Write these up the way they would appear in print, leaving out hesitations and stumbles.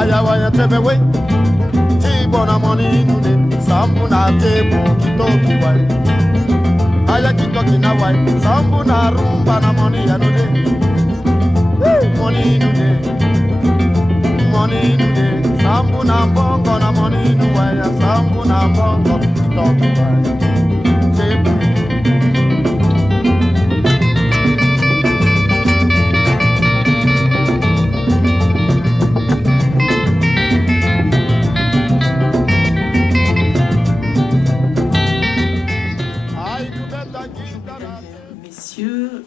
Ayawaya tebewe, tibona money nude, sambuna tebu kitoki wai. Aya kitoki na wai, sambuna rumba na money anude. Money nude, sambuna bongo na money nuwaya, sambuna bongo kitoki wai. Tebu. Messieurs,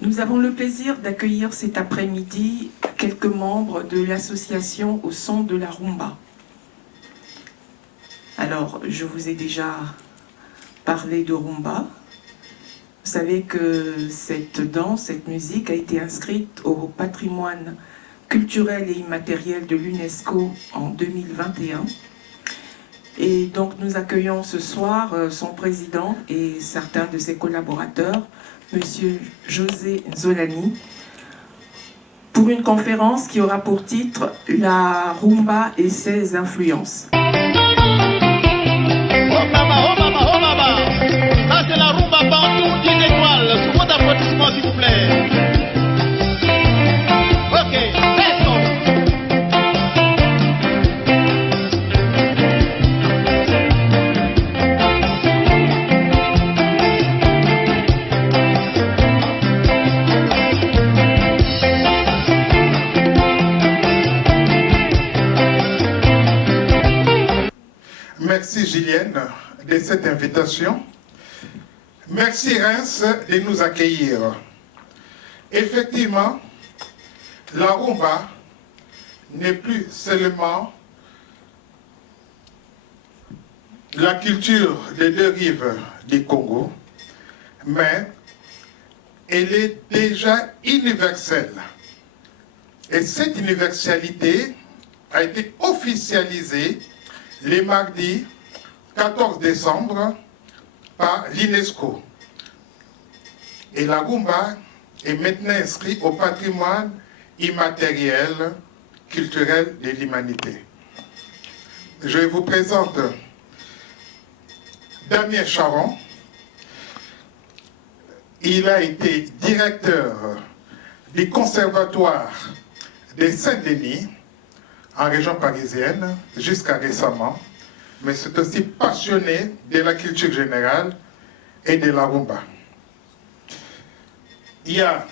nous avons le plaisir d'accueillir cet après-midi quelques membres de l'association Au son de la rumba. Alors, je vous ai déjà parlé de rumba. Vous savez que cette danse, cette musique a été inscrite au patrimoine culturel et immatériel de l'UNESCO en 2021. Et donc nous accueillons ce soir son président et certains de ses collaborateurs, Monsieur José Nzolani, pour une conférence qui aura pour titre « La rumba et ses influences ». Ça c'est la rumba bantou d'une étoile, sous votre applaudissement s'il vous plaît. Ok, let's go. Merci Gillienne de cette invitation. Merci Reims de nous accueillir. Effectivement, la rumba n'est plus seulement la culture des deux rives du Congo, mais elle est déjà universelle. Et cette universalité a été officialisée le mardi 14 décembre par l'UNESCO. Et la rumba est maintenant inscrite au patrimoine immatériel culturel de l'humanité. Je vous présente Damien Charon. Il a été directeur du conservatoire de Saint-Denis en région parisienne jusqu'à récemment, mais c'est aussi passionné de la culture générale et de la rumba. Il y a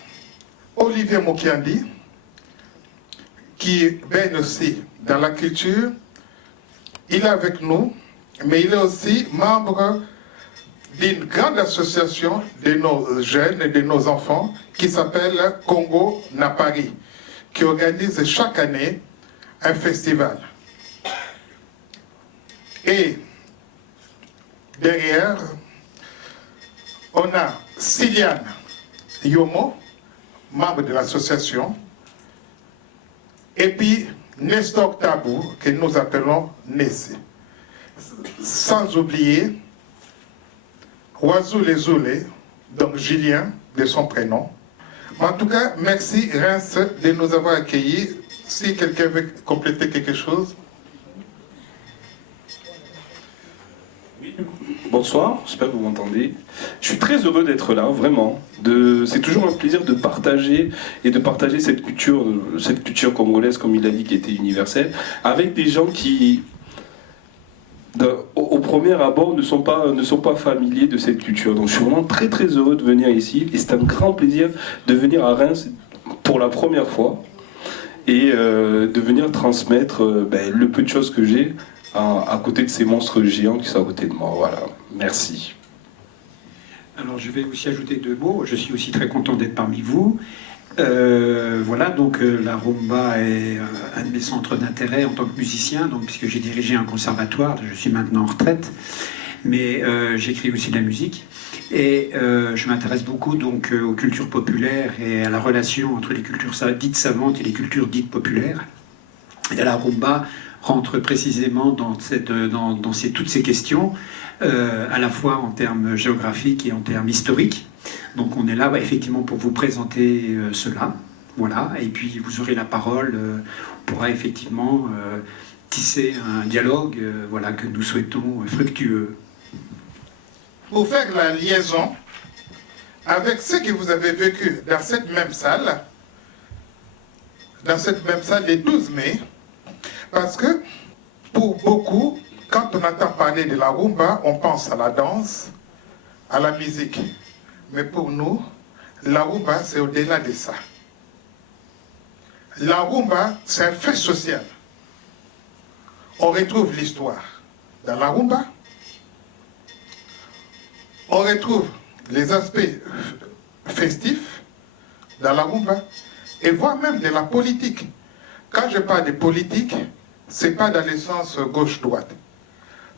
Olivier Mokiandi, qui baigne aussi dans la culture. Il est avec nous, mais il est aussi membre d'une grande association de nos jeunes et de nos enfants qui s'appelle Congo Napari, qui organise chaque année un festival. Et derrière, on a Siliane Yomo, membre de l'association, et puis Nestor Tabou, que nous appelons Nessi. Sans oublier Oazou Lezoulé, donc Julien, de son prénom. En tout cas, merci Reims de nous avoir accueillis. Si quelqu'un veut compléter quelque chose. Bonsoir, j'espère que vous m'entendez. Je suis très heureux d'être là, vraiment. C'est toujours un plaisir de partager cette culture congolaise, comme il a dit, qui était universelle, avec des gens qui, au premier abord, ne sont pas familiers de cette culture. Donc je suis vraiment très très heureux de venir ici, et c'est un grand plaisir de venir à Reims pour la première fois, et de venir transmettre le peu de choses que j'ai à côté de ces monstres géants qui sont à côté de moi. Voilà, merci. Alors je vais aussi ajouter 2 mots. Je suis aussi très content d'être parmi vous. Voilà, donc la rumba est un de mes centres d'intérêt en tant que musicien, donc, puisque j'ai dirigé un conservatoire, je suis maintenant en retraite, mais j'écris aussi de la musique. Et je m'intéresse beaucoup donc aux cultures populaires et à la relation entre les cultures dites savantes et les cultures dites populaires. Et la rumba rentre précisément dans toutes ces questions, à la fois en termes géographiques et en termes historiques. Donc on est là effectivement pour vous présenter cela. Voilà, et puis vous aurez la parole, on pourra effectivement tisser un dialogue voilà, que nous souhaitons fructueux. Pour faire la liaison avec ce que vous avez vécu dans cette même salle le 12 mai, parce que pour beaucoup, quand on entend parler de la rumba, on pense à la danse, à la musique. Mais pour nous, la rumba, c'est au-delà de ça. La rumba, c'est un fait social. On retrouve l'histoire dans la rumba. On retrouve les aspects festifs dans la rumba. Et voire même de la politique. Quand je parle de politique, ce n'est pas dans le sens gauche-droite.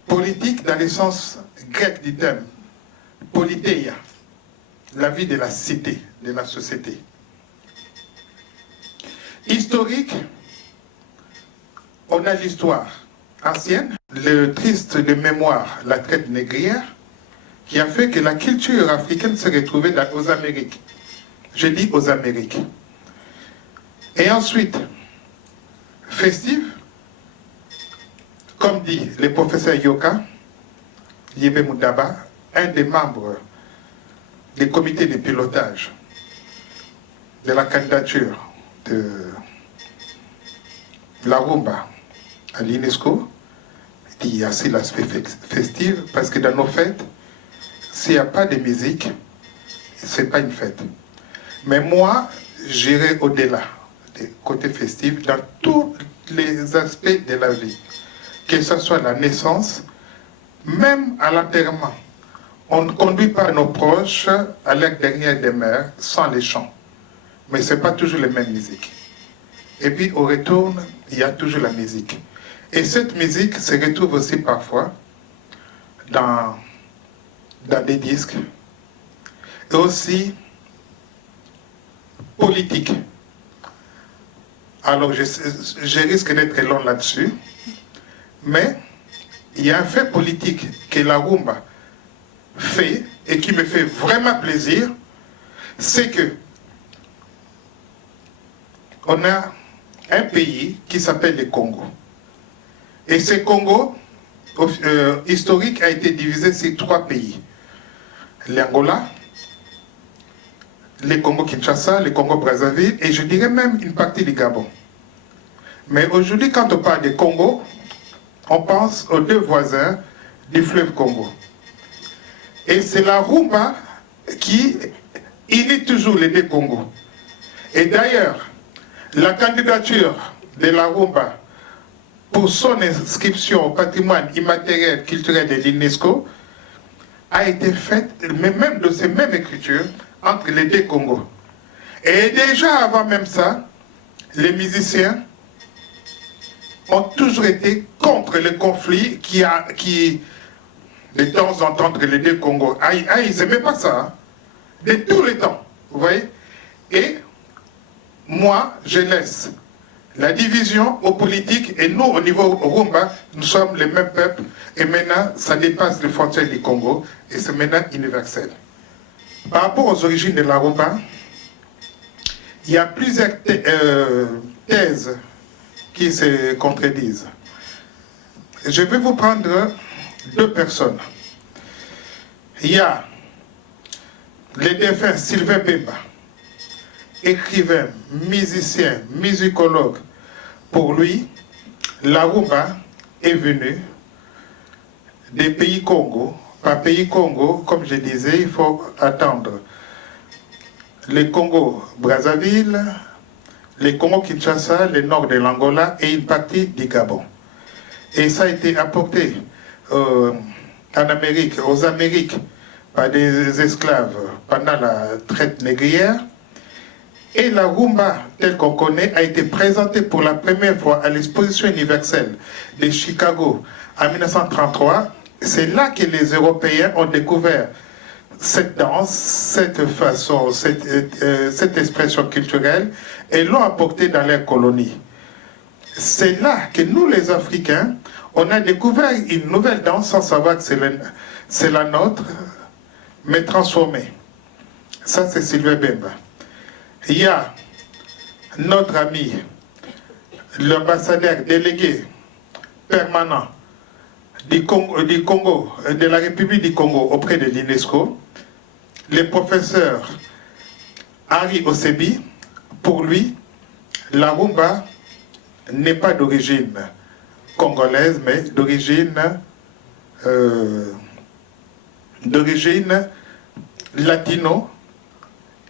Politique dans le sens grec du terme. Politeia. La vie de la cité, de la société. Historique, on a l'histoire ancienne, le triste de mémoire, la traite négrière, qui a fait que la culture africaine se retrouvait aux Amériques. Je dis aux Amériques. Et ensuite, festive, comme dit le professeur Yoka, Yebe Moudaba, un des membres du comité de pilotage de la candidature de la rumba à l'UNESCO, il y a aussi l'aspect festif, parce que dans nos fêtes, s'il n'y a pas de musique, ce n'est pas une fête. Mais moi, j'irai au-delà des côtés festifs dans tous les aspects de la vie, que ce soit la naissance, même à l'enterrement. On ne conduit pas nos proches à leur dernière demeure sans les chants. Mais ce n'est pas toujours les mêmes musiques. Et puis au retour, il y a toujours la musique. Et cette musique se retrouve aussi parfois dans des disques, et aussi politique. Alors je risque d'être long là-dessus, mais il y a un fait politique que la rumba fait et qui me fait vraiment plaisir, c'est que on a un pays qui s'appelle le Congo. Et ce Congo historique a été divisé sur 3 pays. L'Angola, le Congo-Kinshasa, le Congo-Brazzaville et je dirais même une partie du Gabon. Mais aujourd'hui, quand on parle du Congo, on pense aux 2 voisins du fleuve Congo. Et c'est la rumba qui unit toujours les 2 Congos. Et d'ailleurs, la candidature de la rumba pour son inscription au patrimoine immatériel culturel de l'UNESCO a été faite, même de ces mêmes écritures, entre les 2 Congos. Et déjà avant même ça, les musiciens ont toujours été contre le conflit qui de temps en temps entre les 2 Congos. Ils n'aimaient pas ça, hein, de tous les temps, vous voyez. Et moi, je laisse la division aux politiques et nous, au niveau rumba, nous sommes les mêmes peuples et maintenant, ça dépasse les frontières du Congo et c'est maintenant universel. Par rapport aux origines de la rumba, il y a plusieurs thèses qui se contredisent. Je vais vous prendre 2 personnes. Il y a le défunt Sylvain Bemba, écrivain, musicien, musicologue. Pour lui, la rumba est venue des pays Congo. Par pays Congo, comme je disais, il faut attendre le Congo-Brazzaville, le Congo-Kinshasa, le nord de l'Angola et une partie du Gabon. Et ça a été apporté en Amérique, aux Amériques, par des esclaves pendant la traite négrière. Et la rumba, telle qu'on connaît, a été présentée pour la première fois à l'exposition universelle de Chicago en 1933. C'est là que les Européens ont découvert cette danse, cette façon, cette expression culturelle et l'ont apportée dans leurs colonies. C'est là que nous, les Africains, on a découvert une nouvelle danse sans savoir que c'est la nôtre, mais transformée. Ça, c'est Sylvain Bemba. Il y a notre ami, l'ambassadeur délégué permanent du Congo, de la République du Congo auprès de l'UNESCO, le professeur Henri Osebi. Pour lui, la rumba n'est pas d'origine congolaise, mais d'origine latino,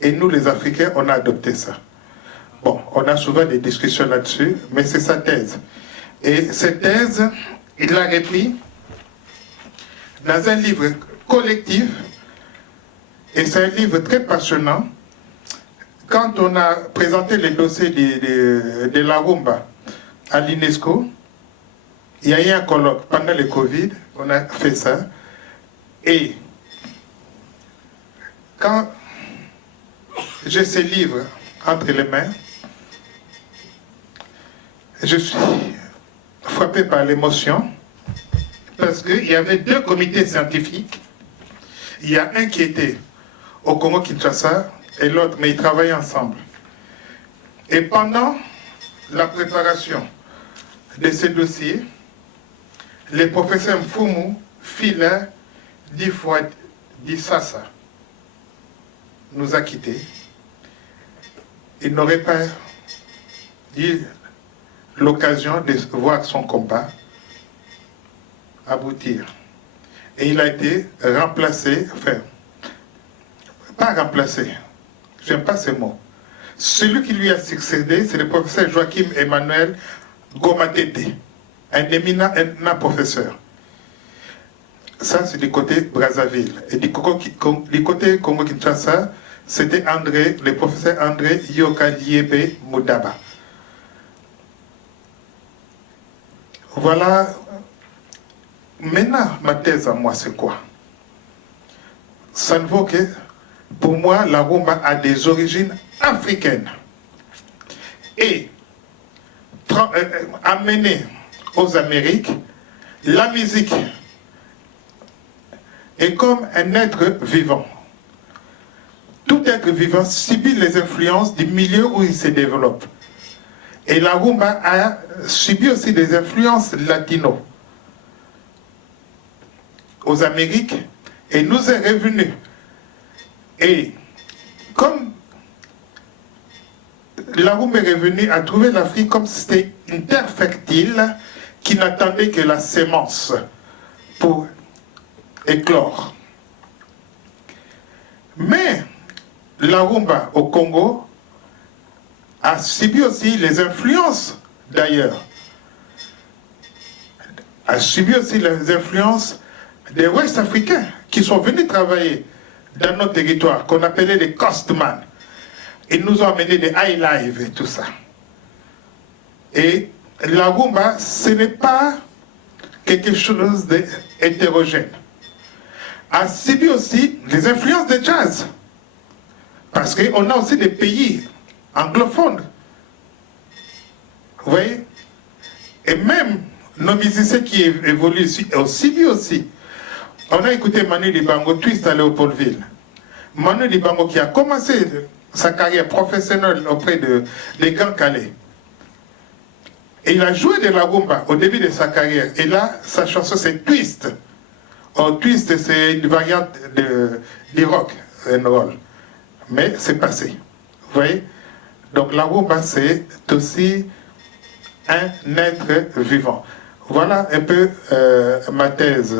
et nous les Africains, on a adopté ça. Bon, on a souvent des discussions là-dessus, mais c'est sa thèse. Et cette thèse, il l'a repris dans un livre collectif, et c'est un livre très passionnant. Quand on a présenté le dossier de la rumba à l'UNESCO, il y a eu un colloque pendant le Covid, on a fait ça, et quand j'ai ce livre entre les mains, je suis frappé par l'émotion, parce qu'il y avait 2 comités scientifiques. Il y a un qui était au Congo-Kinshasa et l'autre, mais ils travaillaient ensemble. Et pendant la préparation de ce dossier, le professeur Mfumu Fila Dissassa nous a quittés. Il n'aurait pas eu l'occasion de voir son combat aboutir. Et il a été remplacé, enfin, pas remplacé, j'aime pas ce mot. Celui qui lui a succédé, c'est le professeur Joachim Emmanuel Gomatete, un éminent professeur. Ça, c'est du côté Brazzaville. Et du côté Congo-Kinshasa, c'était le professeur André Yokaliebe Moudaba. Voilà. Maintenant, ma thèse à moi, c'est quoi? Ça ne vaut que, pour moi, la rumba a des origines africaines. Et amenée aux Amériques, la musique est comme un être vivant. Tout être vivant subit les influences du milieu où il se développe. Et la rumba a subi aussi des influences latino aux Amériques et nous est revenu. Et comme la rumba est revenue à trouver l'Afrique comme si c'était une terre fertile qui n'attendait que la sémence pour éclore. Mais la rumba au Congo a subi aussi les influences d'ailleurs. A subi aussi les influences des Ouest africains qui sont venus travailler dans nos territoires, qu'on appelait les Coastman. Ils nous ont amené des high life et tout ça. Et la rumba, ce n'est pas quelque chose d'hétérogène. A subi aussi les influences de jazz. Parce qu'on a aussi des pays anglophones. Vous voyez? Et même nos musiciens qui évoluent ici, aussi bien aussi. On a écouté Manu Dibango, Twist à Léopoldville. Manu Dibango qui a commencé sa carrière professionnelle auprès des Grands Calais. Et il a joué de la rumba au début de sa carrière. Et là, sa chanson c'est Twist. Oh, Twist, c'est une variante du rock and roll. Mais c'est passé. Vous voyez? Donc la rumba, c'est aussi un être vivant. Voilà un peu ma thèse.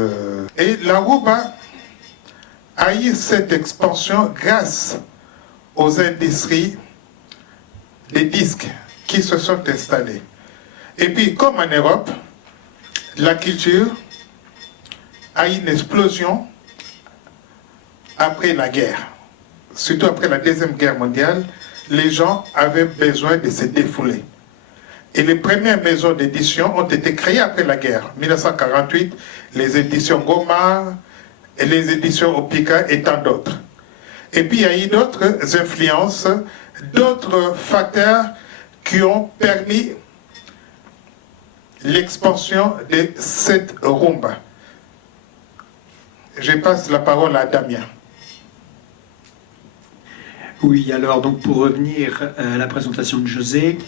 Et la rumba a eu cette expansion grâce aux industries des disques qui se sont installées. Et puis, comme en Europe, la culture a eu une explosion après la guerre. Surtout après la Deuxième Guerre mondiale, les gens avaient besoin de se défouler. Et les premières maisons d'édition ont été créées après la guerre. 1948, les éditions Goma et les éditions Opika et tant d'autres. Et puis il y a eu d'autres influences, d'autres facteurs qui ont permis l'expansion de cette rumba. je passe la parole à Damien. Oui, alors donc pour revenir à la présentation de José,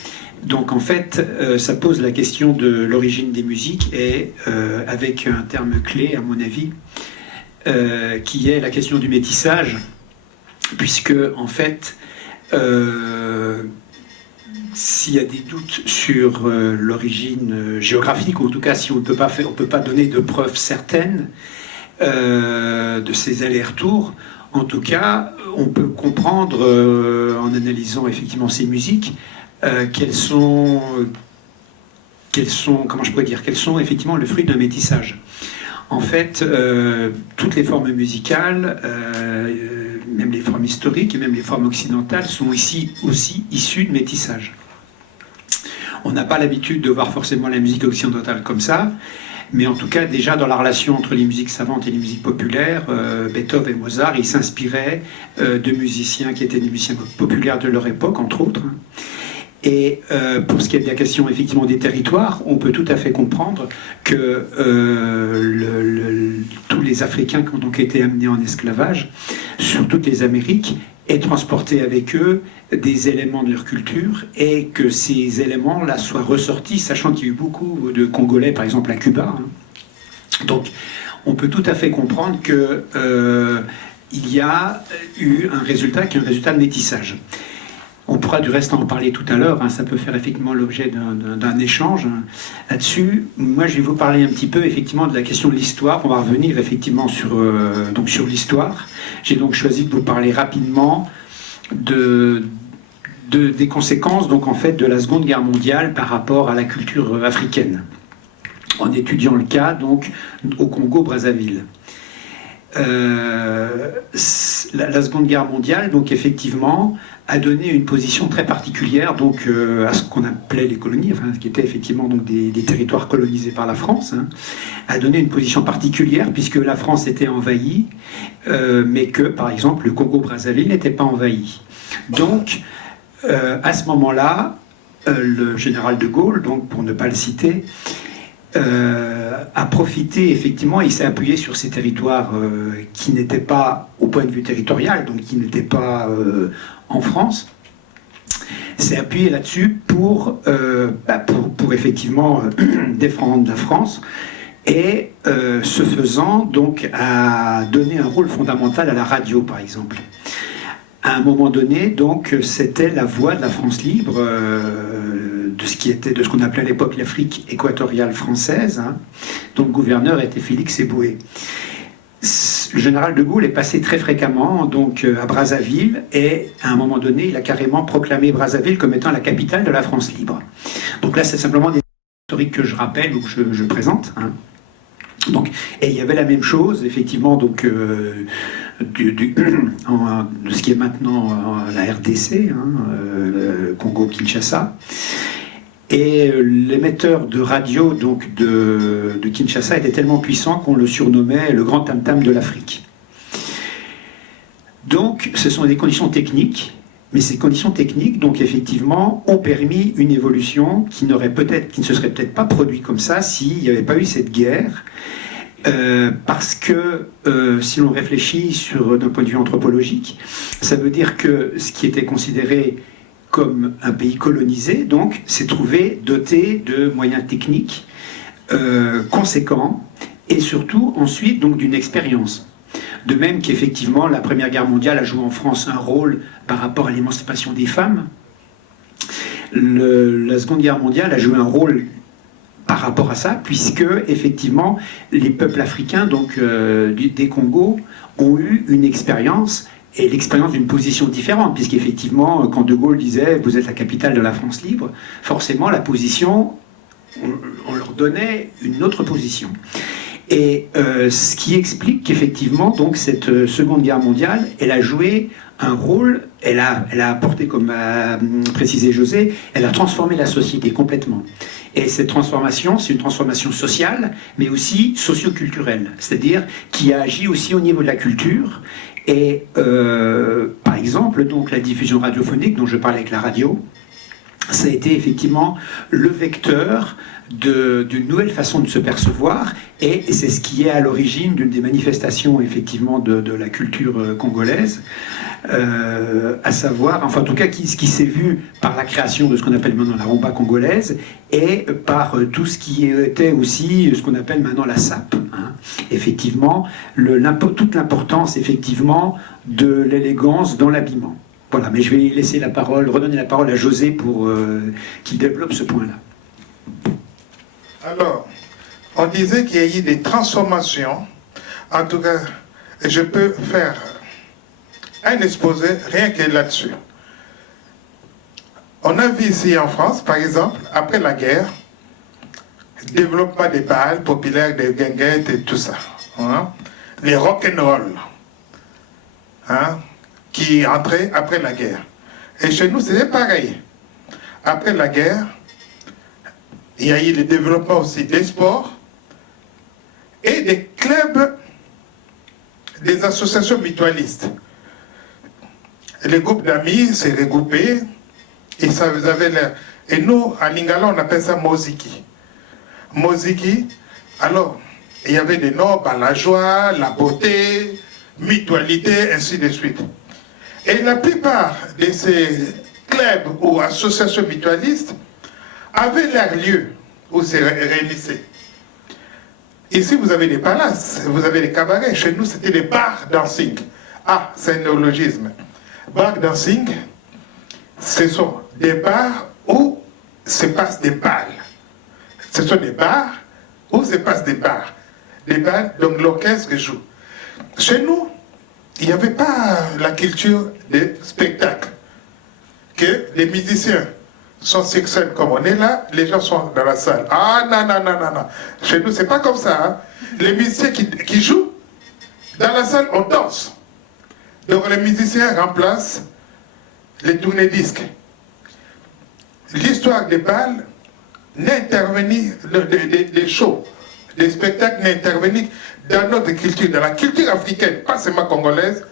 donc en fait ça pose la question de l'origine des musiques et avec un terme clé à mon avis qui est la question du métissage, puisque en fait s'il y a des doutes sur l'origine géographique, ou en tout cas si on ne peut pas donner de preuves certaines de ces allers-retours, en tout cas, on peut comprendre, en analysant effectivement ces musiques, quelles sont, comment je pourrais dire, quelles sont effectivement le fruit d'un métissage. En fait, toutes les formes musicales, même les formes historiques et même les formes occidentales, sont ici aussi issues de métissage. On n'a pas l'habitude de voir forcément la musique occidentale comme ça, mais en tout cas, déjà dans la relation entre les musiques savantes et les musiques populaires, Beethoven et Mozart, ils s'inspiraient de musiciens qui étaient des musiciens populaires de leur époque, entre autres. Et pour ce qui est de la question effectivement des territoires, on peut tout à fait comprendre que tous les Africains qui ont donc été amenés en esclavage sur toutes les Amériques aient transporté avec eux des éléments de leur culture et que ces éléments-là soient ressortis, sachant qu'il y a eu beaucoup de Congolais, par exemple à Cuba. Donc, on peut tout à fait comprendre que il y a eu un résultat qui est un résultat de métissage. On pourra du reste en parler tout à l'heure, ça peut faire effectivement l'objet d'un échange là-dessus. Moi, je vais vous parler un petit peu effectivement de la question de l'histoire. On va revenir effectivement sur l'histoire. J'ai donc choisi de vous parler rapidement des conséquences donc en fait de la Seconde Guerre mondiale par rapport à la culture africaine, en étudiant le cas donc au Congo-Brazzaville. La Seconde Guerre mondiale, donc effectivement, a donné une position très particulière donc à ce qu'on appelait les colonies, enfin, qui étaient effectivement donc des territoires colonisés par la France, a donné une position particulière puisque la France était envahie, mais que par exemple le Congo-Brazzaville n'était pas envahi. Donc à ce moment-là, le général de Gaulle, donc pour ne pas le citer, a profité, effectivement, il s'est appuyé sur ces territoires qui n'étaient pas, au point de vue territorial, donc qui n'étaient pas en France, s'est appuyé là-dessus pour effectivement défendre la France et ce faisant, donc, a donné un rôle fondamental à la radio, par exemple. À un moment donné, donc, c'était la voix de la France libre, de ce qu'on appelait à l'époque l'Afrique équatoriale française, dont le gouverneur était Félix Éboué. Le général de Gaulle est passé très fréquemment donc, à Brazzaville et à un moment donné, il a carrément proclamé Brazzaville comme étant la capitale de la France libre. Donc là, c'est simplement des historiques que je rappelle ou que je présente. Donc, et il y avait la même chose, effectivement, donc, de ce qui est maintenant la RDC, le Congo-Kinshasa. Et l'émetteur de radio donc, de Kinshasa était tellement puissant qu'on le surnommait le grand tam-tam de l'Afrique. Donc, ce sont des conditions techniques, mais ces conditions techniques, donc effectivement, ont permis une évolution qui ne se serait peut-être pas produite comme ça s'il n'y avait pas eu cette guerre. Parce que si l'on réfléchit d'un point de vue anthropologique, ça veut dire que ce qui était considéré comme un pays colonisé, donc, s'est trouvé doté de moyens techniques conséquents et surtout ensuite donc d'une expérience. De même qu'effectivement la Première Guerre mondiale a joué en France un rôle par rapport à l'émancipation des femmes, la Seconde Guerre mondiale a joué un rôle par rapport à ça, puisque effectivement les peuples africains donc des Congos ont eu une expérience et l'expérience d'une position différente, puisqu'effectivement quand De Gaulle disait vous êtes la capitale de la France libre, forcément la position on leur donnait une autre position. Et ce qui explique qu'effectivement donc cette Seconde Guerre mondiale, elle a joué un rôle, elle a apporté, comme a précisé José, elle a transformé la société complètement. Et cette transformation, c'est une transformation sociale, mais aussi socio-culturelle, c'est-à-dire qui a agi aussi au niveau de la culture. Et par exemple, donc la diffusion radiophonique dont je parlais avec la radio, ça a été effectivement le vecteur d'une nouvelle façon de se percevoir, et c'est ce qui est à l'origine d'une des manifestations effectivement de la culture congolaise, à savoir, enfin en tout cas ce qui s'est vu par la création de ce qu'on appelle maintenant la rumba congolaise, et par tout ce qui était aussi ce qu'on appelle maintenant la SAP. Hein. Effectivement, toute l'importance effectivement de l'élégance dans l'habillement. Voilà, mais je vais laisser la parole, redonner la parole à José pour qu'il développe ce point-là. Alors, on disait qu'il y a eu des transformations. En tout cas, je peux faire un exposé rien que là-dessus. On a vu ici en France, par exemple, après la guerre, développement des bals populaires, des guinguettes et tout ça. Hein? Les rock'n'roll. Hein? Qui entraient après la guerre. Et chez nous, c'était pareil. Après la guerre, il y a eu le développement aussi des sports et des clubs, des associations mutualistes. Les groupes d'amis s'est regroupés et ça vous avait l'air. Et nous, en Lingala, on appelle ça Moziki. Moziki, alors, il y avait des noms, la joie, la beauté, mutualité, ainsi de suite. Et la plupart de ces clubs ou associations mutualistes avaient leur lieu où se réunissaient. Ici, vous avez des palaces, vous avez des cabarets. Chez nous, c'était des bars dancing. Ah, c'est un néologisme. Bar dancing, ce sont des bars où se passent des balles. Ce sont des bars où se passent des bars. Des balles, donc l'orchestre joue. Chez nous, il n'y avait pas la culture des spectacles. Que les musiciens sont sur scène comme on est là, les gens sont dans la salle. Ah non, non, non, non, non. Chez nous, c'est pas comme ça. Hein. Les musiciens qui jouent, dans la salle, on danse. Donc les musiciens remplacent les tourne-disques. L'histoire des balles n'intervenit, des shows, des spectacles n'intervenissent dans notre culture, dans la culture africaine, pas seulement congolaise,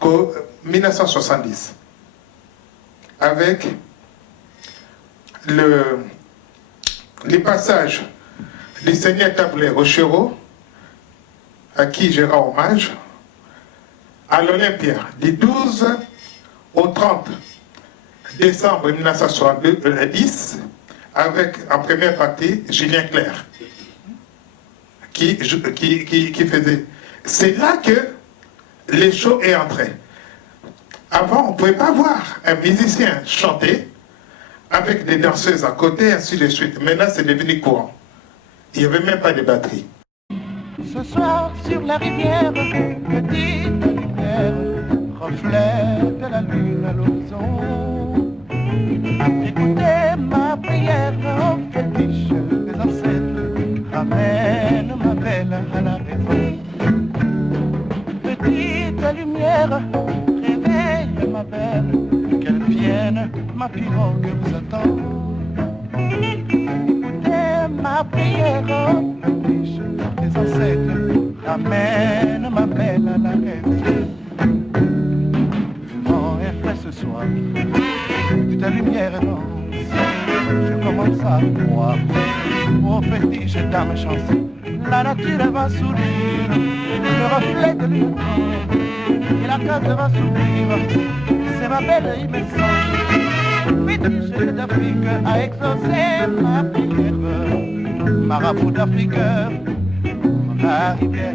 qu'en 1970. Avec les passages du Seigneur Tablé Rochero, à qui je rends hommage, à l'Olympia, du 12 au 30 décembre 1970, avec en première partie Julien Clerc, qui faisait. C'est là que les shows est entré. Avant, on ne pouvait pas voir un musicien chanter avec des danseuses à côté, ainsi de suite. Maintenant, c'est devenu courant. Il n'y avait même pas de batterie. Ce soir, sur la rivière, petite lumière reflète la lune à l'horizon. Écoutez ma prière, oh fétiche des ancêtres, ramène ma belle à la raison. Petite lumière, réveille ma belle, qu'elle vienne, ma pirogue vous attend. Écoutez ma prière, oh fétiche des ancêtres, ramène ma belle à la raison. Le vent est frais ce soir, puis ta lumière danse. Je commence à croire au fétiche dame chanson. La nature va sourire, le reflet de l'humour, et la case va s'ouvrir, c'est ma belle innocence. Fétiche d'Afrique a exaucé ma prière, marabout d'Afrique, la rivière.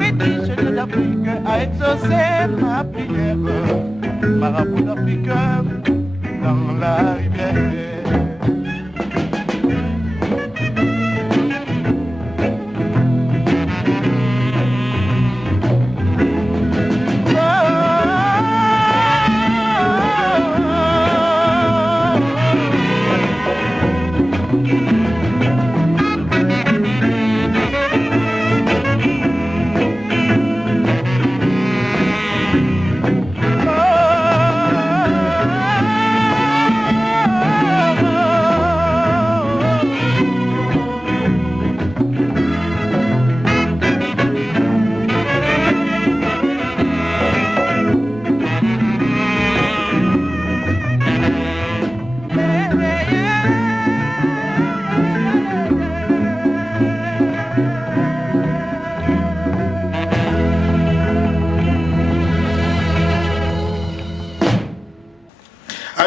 Fétiche d'Afrique a exaucé ma prière, marabout d'Afrique, dans la rivière.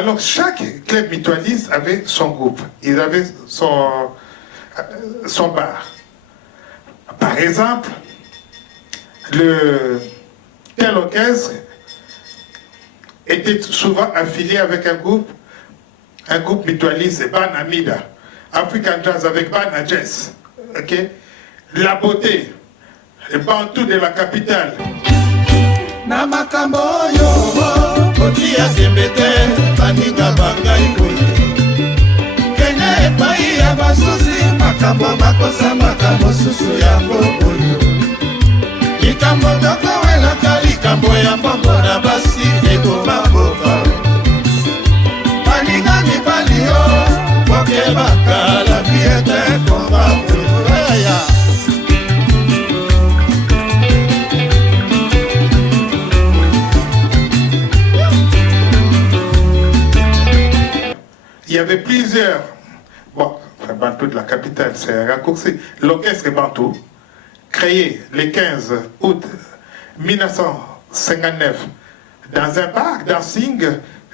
Alors chaque club mutualiste avait son groupe, ils avaient son bar. Par exemple, le tel orchestre était souvent affilié avec un groupe mutualiste, Ban Amida, African Jazz avec Ban Jazz, ok? La beauté, le Bantou de la capitale. Na makambo yo kotia zembete baninga bangai koye kene epai ya basusi makambo makosa makambo susu ya bokoyo likambo tokowelaka likambo ya mbongo na basi ekoma mboka baninga mibali yo bokebaka la vie est un combat. Il y avait plusieurs, bon, Bantou de la capitale, c'est un raccourci, l'orchestre Bantou, créé le 15 août 1959 dans un bar dancing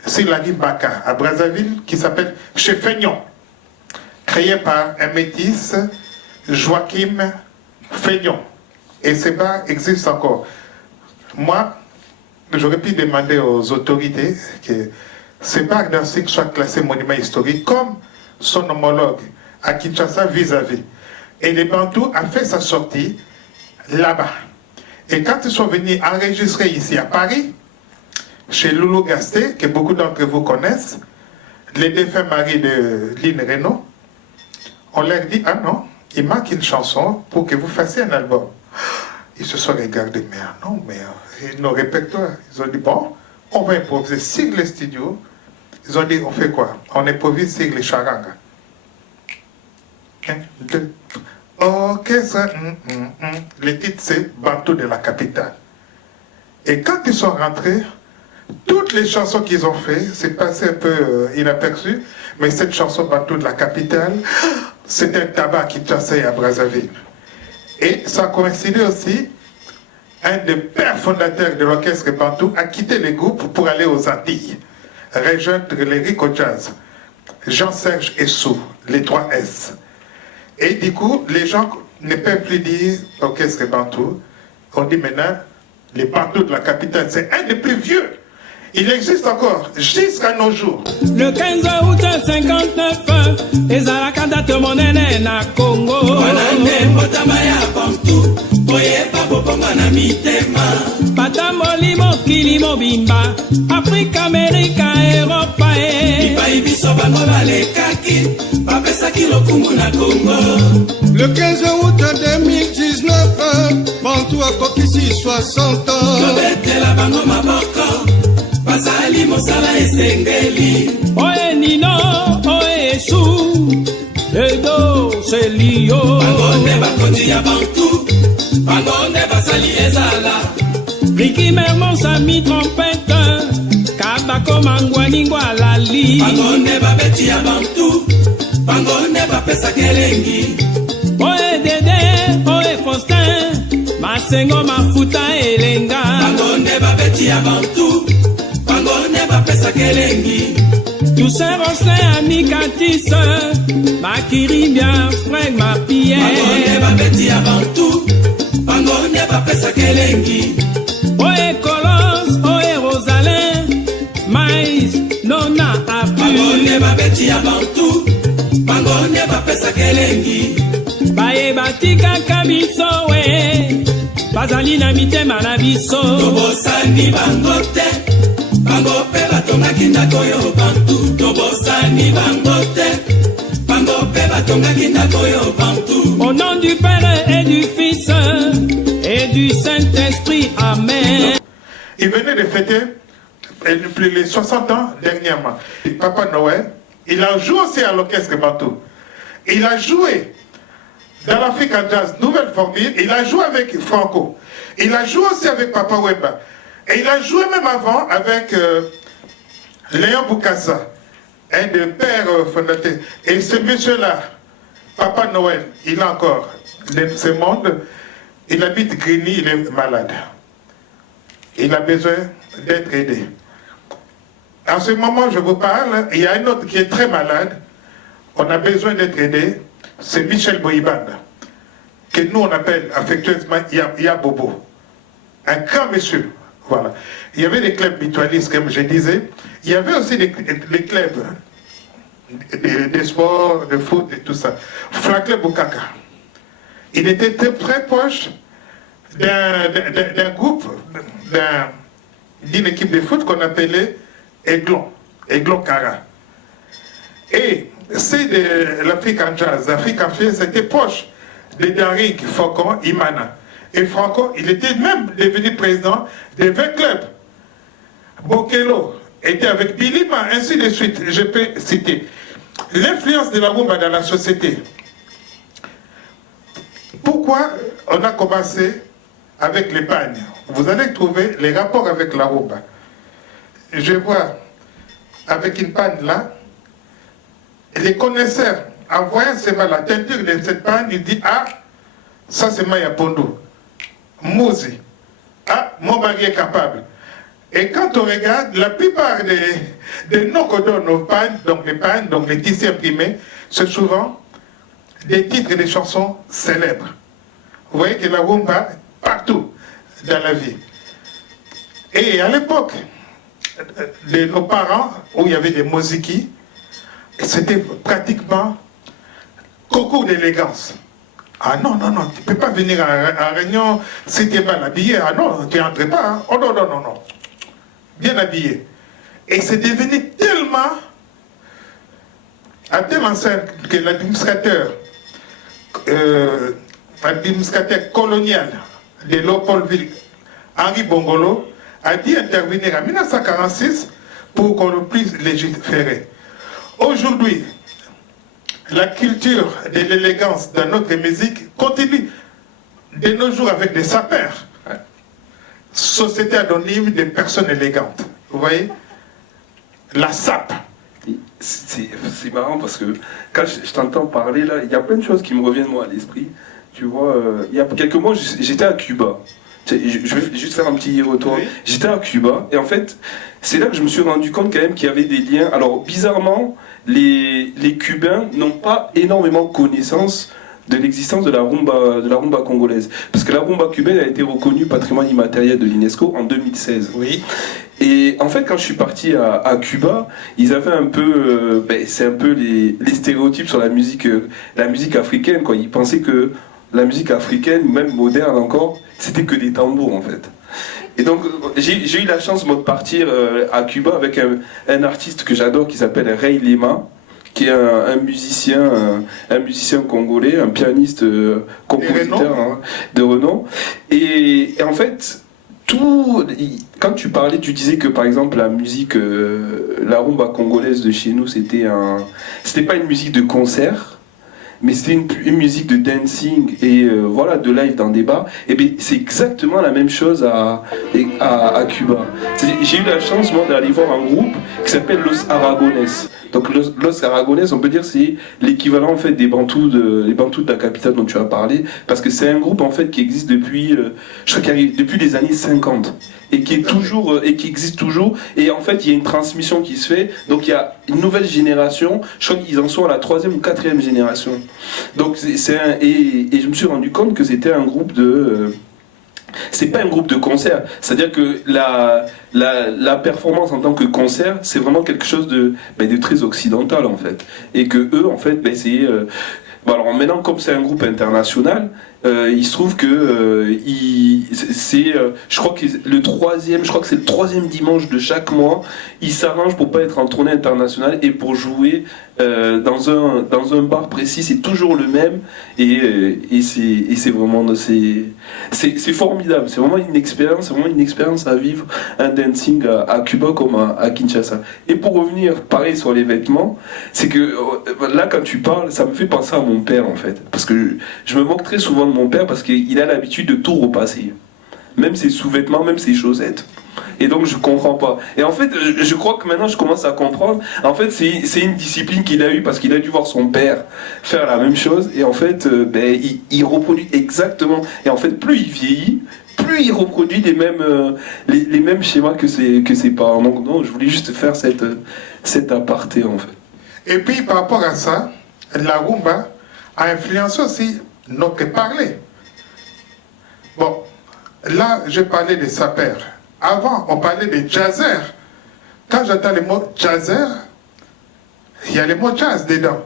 sur la ligne Baka à Brazzaville qui s'appelle Chez Feignon, créé par un métis, Joachim Feignon. Et ce bar existe encore. Moi, j'aurais pu demander aux autorités que ce bar dancing soit classé monument historique comme son homologue à Kinshasa vis-à-vis. Et les Bantous a fait sa sortie là-bas. Et quand ils sont venus enregistrer ici à Paris, chez Loulou Gasté, que beaucoup d'entre vous connaissent, les défunts maris de Lynn Renault, on leur dit, ah non, il manque une chanson pour que vous fassiez un album. Ils se sont regardés, mais ah non, mais nos répertoires. Ils ont dit, bon, on va improviser sur les studios. Ils ont dit, on fait quoi? On improvise sur les charangas. Orchestre, le titre c'est Bantou de la capitale. Et quand ils sont rentrés, toutes les chansons qu'ils ont fait, c'est passé un peu inaperçu, mais cette chanson Bantou de la capitale, c'était un tabac qui chassait à Brazzaville. Et ça a coïncidé aussi, un des pères fondateurs de l'orchestre Bantou a quitté le groupe pour aller aux Antilles, rejoindre les Rico Jazz, Jean-Serge Essou, les 3 S. Et du coup, les gens ne peuvent plus dire orchestre Bantou. On dit maintenant, les Bantous de la capitale, c'est un des plus vieux. Il existe encore jusqu'à nos jours. Le 15 août 59, ezalaka date monene na Congo. Pata molimo mokili mobimba, Afrika, Amerika, Europa. Le 15 août 2019, Bantou a kokisi 60 ans. Bazali mosala esengeli oye nino oye esu edo selio bangonde bakonzi ya Bantu bangonde basali ezala Ricky Mermon sami trompette kabako mangwani ngwalali bangonde babeti ya Bantu bangonde bapesa kelengi oye Dede oye Faustin masengo mafuta elenga bangonde babeti ya Bantu Toussaint Roslin, Anikatis, Makiri bien, Frank Mapie. Bangonde babeti ya Bantu, bangonde bapesa kelengi. Oye Colos, oye Rosalin, Mais, Nona Apu. Bangonde babeti ya Bantu, bangonde bapesa kelengi. Baye batika kabiso we, bazali na mitema na biso. Tobosani bangote. Bangope batongaki ndako yo Bantu tobosani bangote Bangope batongaki ndako yo Bantu. Au nom du Père et du Fils et du Saint-Esprit, Amen. Il venait de fêter les 60 ans dernièrement. Papa Noël, il a joué aussi à l'orchestre Bantu. Il a joué dans l'African Jazz, nouvelle formule. Il a joué avec Franco. Il a joué aussi avec Papa Wemba. Et il a joué même avant avec Léon Boukassa, un des pères fondateurs. Et ce monsieur-là, Papa Noël, il a encore ce monde, il habite Grigny, il est malade. Il a besoin d'être aidé. En ce moment, je vous parle, il y a un autre qui est très malade. On a besoin d'être aidé. C'est Michel Boïbanda, que nous on appelle affectueusement Yabobo. Un grand monsieur. Voilà. Il y avait des clubs mutualistes, comme je disais. Il y avait aussi des clubs des sports, de foot et tout ça. Franklin Bukaka. Il était très proche d'un groupe, d'une équipe de foot qu'on appelait Aiglon Kara. Et c'est de l'Afrique en jazz. L'Afrique en fait, c'était proche de Darik Faucon Imana. Et Franco, il était même devenu président des 20 clubs. Bokelo était avec Bilima, ainsi de suite. Je peux citer. L'influence de la rumba dans la société. Pourquoi on a commencé avec les pagnes? Vous allez trouver les rapports avec la rumba. Je vois avec une panne là, les connaisseurs, en voyant seulement la teinture de cette panne, ils disent ah, ça c'est Maya Pondo. Mouzi. Ah, mon mari est capable. Et quand on regarde, la plupart des noms qu'on donne aux pannes, donc les tissus imprimés, c'est souvent des titres et des chansons célèbres. Vous voyez que la rumba, partout dans la vie. Et à l'époque de nos parents, où il y avait des moziki, c'était pratiquement concours d'élégance. Ah non, tu ne peux pas venir à Réunion si tu es mal habillé. Ah non, tu n'entres pas. Hein. Oh non. Bien habillé. Et c'est devenu tellement, à tel enseigne que l'administrateur colonial de Léopoldville, Henri Bongolo, a dit intervenir en 1946 pour qu'on puisse légiférer. Aujourd'hui, la culture de l'élégance dans notre musique continue de nos jours avec des sapeurs. Société anonyme des personnes élégantes. Vous voyez? La SAP. C'est marrant parce que quand je t'entends parler là, il y a plein de choses qui me reviennent moi à l'esprit. Tu vois, il y a quelques mois, j'étais à Cuba. Je vais juste faire un petit retour. Oui. J'étais à Cuba et en fait, c'est là que je me suis rendu compte quand même qu'il y avait des liens. Alors bizarrement, les Cubains n'ont pas énormément connaissance de l'existence de la rumba congolaise. Parce que la rumba cubaine a été reconnue patrimoine immatériel de l'UNESCO en 2016. Oui. Et en fait, quand je suis parti à Cuba, ils avaient un peu, c'est un peu les stéréotypes sur la musique africaine, quoi. Ils pensaient que la musique africaine, même moderne encore, c'était que des tambours en fait. Et donc j'ai eu la chance moi, de partir à Cuba avec un artiste que j'adore qui s'appelle Ray Lema, qui est un musicien congolais, un pianiste, compositeur de renom. Et en fait, quand tu parlais, tu disais que par exemple la musique, la rumba congolaise de chez nous, c'était pas une musique de concert, mais c'était une musique de dancing et voilà, de live dans des bars. Et bien c'est exactement la même chose à Cuba. J'ai eu la chance moi d'aller voir un groupe qui s'appelle Los Aragones. Donc Los Aragones, on peut dire c'est l'équivalent en fait des Bantous de la capitale dont tu as parlé, parce que c'est un groupe en fait qui existe depuis, je crois depuis les années 50 et qui est toujours et qui existe toujours. Et en fait il y a une transmission qui se fait. Donc il y a une nouvelle génération. Je crois qu'ils en sont à la 3e ou 4e génération. Donc et je me suis rendu compte que c'était un groupe de c'est pas un groupe de concert, c'est-à-dire que la performance en tant que concert, c'est vraiment quelque chose de très occidental en fait, et que eux en fait c'est alors maintenant comme c'est un groupe international, il se trouve que je crois que c'est le 3e dimanche de chaque mois, ils s'arrangent pour pas être en tournée internationale et pour jouer dans un bar précis. C'est toujours le même et c'est vraiment c'est formidable. C'est vraiment une expérience à vivre, un dancing à Cuba comme à Kinshasa. Et pour revenir pareil sur les vêtements, c'est que là quand tu parles, ça me fait penser à mon père en fait, parce que je me moque très souvent de mon père parce qu'il a l'habitude de tout repasser, même ses sous-vêtements, même ses chaussettes. Et donc je comprends pas. Et en fait, je crois que maintenant je commence à comprendre. En fait, c'est une discipline qu'il a eue parce qu'il a dû voir son père faire la même chose. Et en fait, il reproduit exactement. Et en fait, plus il vieillit, plus il reproduit les mêmes schémas que ses parents. Donc non, je voulais juste faire cet aparté en fait. Et puis par rapport à ça, la rumba a influencé aussi notre parler. Bon, là je parlais des sapeurs. Avant, on parlait des jazzers. Quand j'entends le mot jazzer, il y a le mot jazz dedans.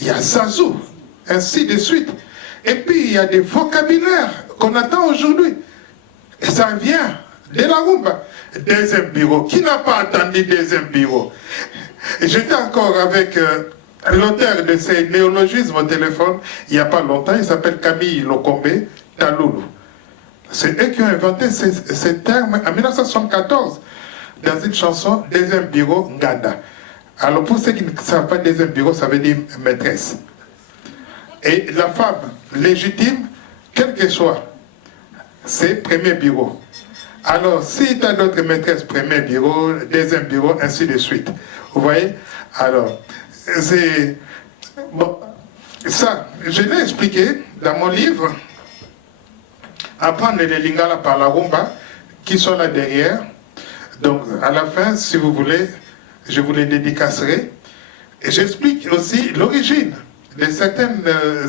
Il y a zazou, ainsi de suite. Et puis il y a des vocabulaires qu'on attend aujourd'hui. Et ça vient de la rumba. Deuxième bureau. Qui n'a pas entendu deuxième bureau? J'étais encore avec l'auteur de ces néologismes au téléphone il n'y a pas longtemps. Il s'appelle Camille Lokombe Taloulou. C'est eux qui ont inventé ces termes en 1974 dans une chanson deuxième bureau Nganda. Alors pour ceux qui ne savent pas deuxième bureau, ça veut dire maîtresse. Et la femme légitime, quel que soit, c'est premier bureau. Alors si tu as d'autres maîtresses, premier bureau, deuxième bureau, ainsi de suite. Vous voyez? Alors, c'est... Bon, ça, je l'ai expliqué dans mon livre, Apprendre les lingala par la rumba, qui sont là derrière. Donc, à la fin, si vous voulez, je vous les dédicacerai. Et j'explique aussi l'origine de certaines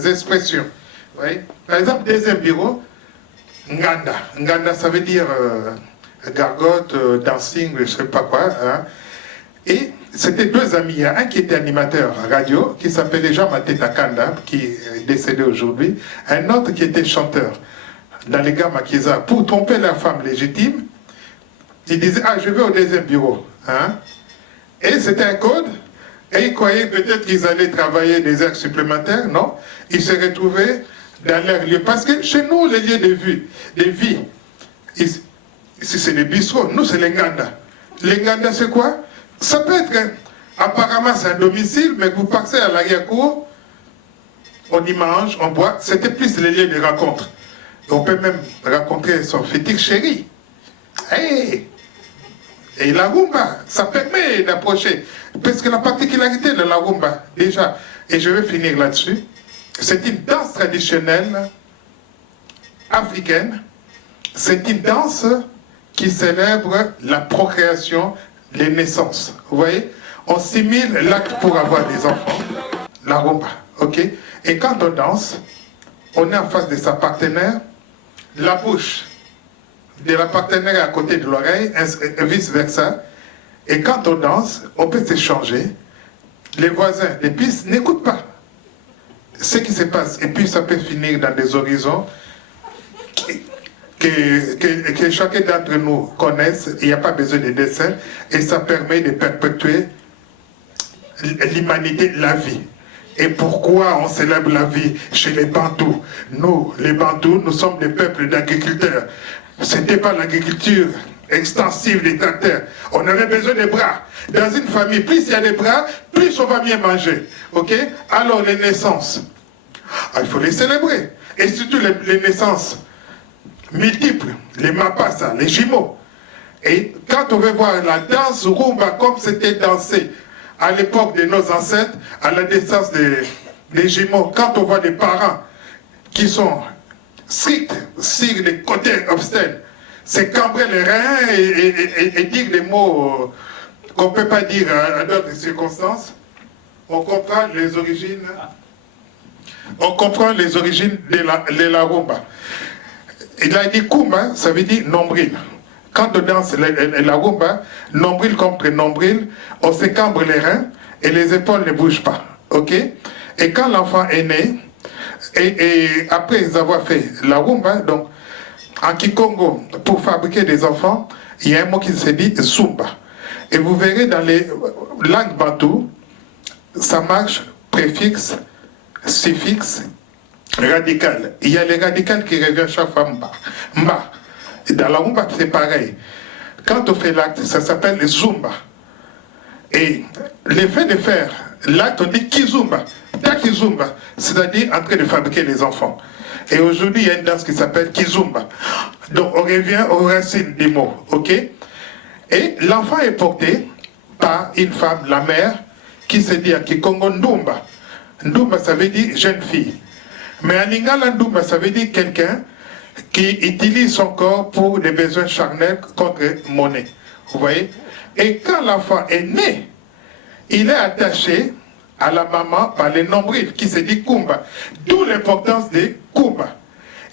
expressions. Vous voyez? Par exemple, deuxième bureau, Nganda. Nganda, ça veut dire gargote, dancing, je ne sais pas quoi. Hein. Et c'était deux amis. Il y a un qui était animateur radio, qui s'appelait Jean Mateta Kanda, qui est décédé aujourd'hui. Un autre qui était chanteur dans les gars Makiza. Pour tromper la femme légitime, il disait, ah, je vais au deuxième bureau. Hein. Et c'était un code. Et ils croyaient peut-être qu'ils allaient travailler des heures supplémentaires. Non. Ils se retrouvaient dans leur lieu. Parce que chez nous, les lieux de vie, ici c'est les bistrots. Nous, c'est les Nganda. Les Nganda, c'est quoi? Ça peut être, apparemment, c'est un domicile, mais vous passez à l'arrière-cour, on y mange, on boit. C'était plus les lieux de rencontre. On peut même rencontrer son futur chéri. Hey! Et la rumba, ça permet d'approcher. Parce que la particularité de la rumba, déjà, et je vais finir là-dessus, c'est une danse traditionnelle africaine. C'est une danse qui célèbre la procréation, les naissances. Vous voyez? On simule l'acte pour avoir des enfants. La rumba, ok? Et quand on danse, on est en face de sa partenaire, la bouche de la partenaire est à côté de l'oreille, et vice-versa. Et quand on danse, on peut s'échanger. Les voisins des pistes n'écoutent pas ce qui se passe. Et puis ça peut finir dans des horizons que chacun d'entre nous connaisse. Il n'y a pas besoin de dessin. Et ça permet de perpétuer l'humanité, la vie. Et pourquoi on célèbre la vie chez les Bantous? Nous, les Bantous, nous sommes des peuples d'agriculteurs. Ce n'était pas l'agriculture extensive des tracteurs. On avait besoin des bras. Dans une famille, plus il y a des bras, plus on va bien manger. Ok? Alors les naissances, il faut les célébrer. Et surtout les naissances multiples, les mapassa, les jumeaux. Et quand on veut voir la danse rumba comme c'était dansé à l'époque de nos ancêtres, à la naissance des jumeaux, quand on voit des parents qui sont stricts sur les côtés obscènes, c'est cambrer les reins et dire des mots qu'on ne peut pas dire à d'autres circonstances. On comprend les origines. On comprend les origines de la rumba. Il a dit kumba, ça veut dire nombril. Quand on danse la rumba, nombril contre nombril, on se cambre les reins et les épaules ne bougent pas. Ok? Et quand l'enfant est né, et après avoir fait la rumba, donc en Kikongo, pour fabriquer des enfants, il y a un mot qui se dit zumba. Et vous verrez dans les langues bantoues, ça marche préfixe, suffixe, radical. Il y a les radicales qui reviennent chaque fois mba. Mba. Et dans la rumba, c'est pareil. Quand on fait l'acte, ça s'appelle zumba. Et l'effet de faire l'acte, on dit kizumba. Takizumba, c'est-à-dire en train de fabriquer les enfants. Et aujourd'hui, il y a une danse qui s'appelle kizumba. Donc on revient aux racines des mots, ok? Et l'enfant est porté par une femme, la mère, qui se dit à Kikongo Ndumba. Ndumba, ça veut dire jeune fille. Mais en lingala, Ndumba, ça veut dire quelqu'un qui utilise son corps pour des besoins charnels contre monnaie. Vous voyez? Et quand l'enfant est né, il est attaché à la maman par les nombrils, qui se dit Kumba. D'où l'importance des Kumba.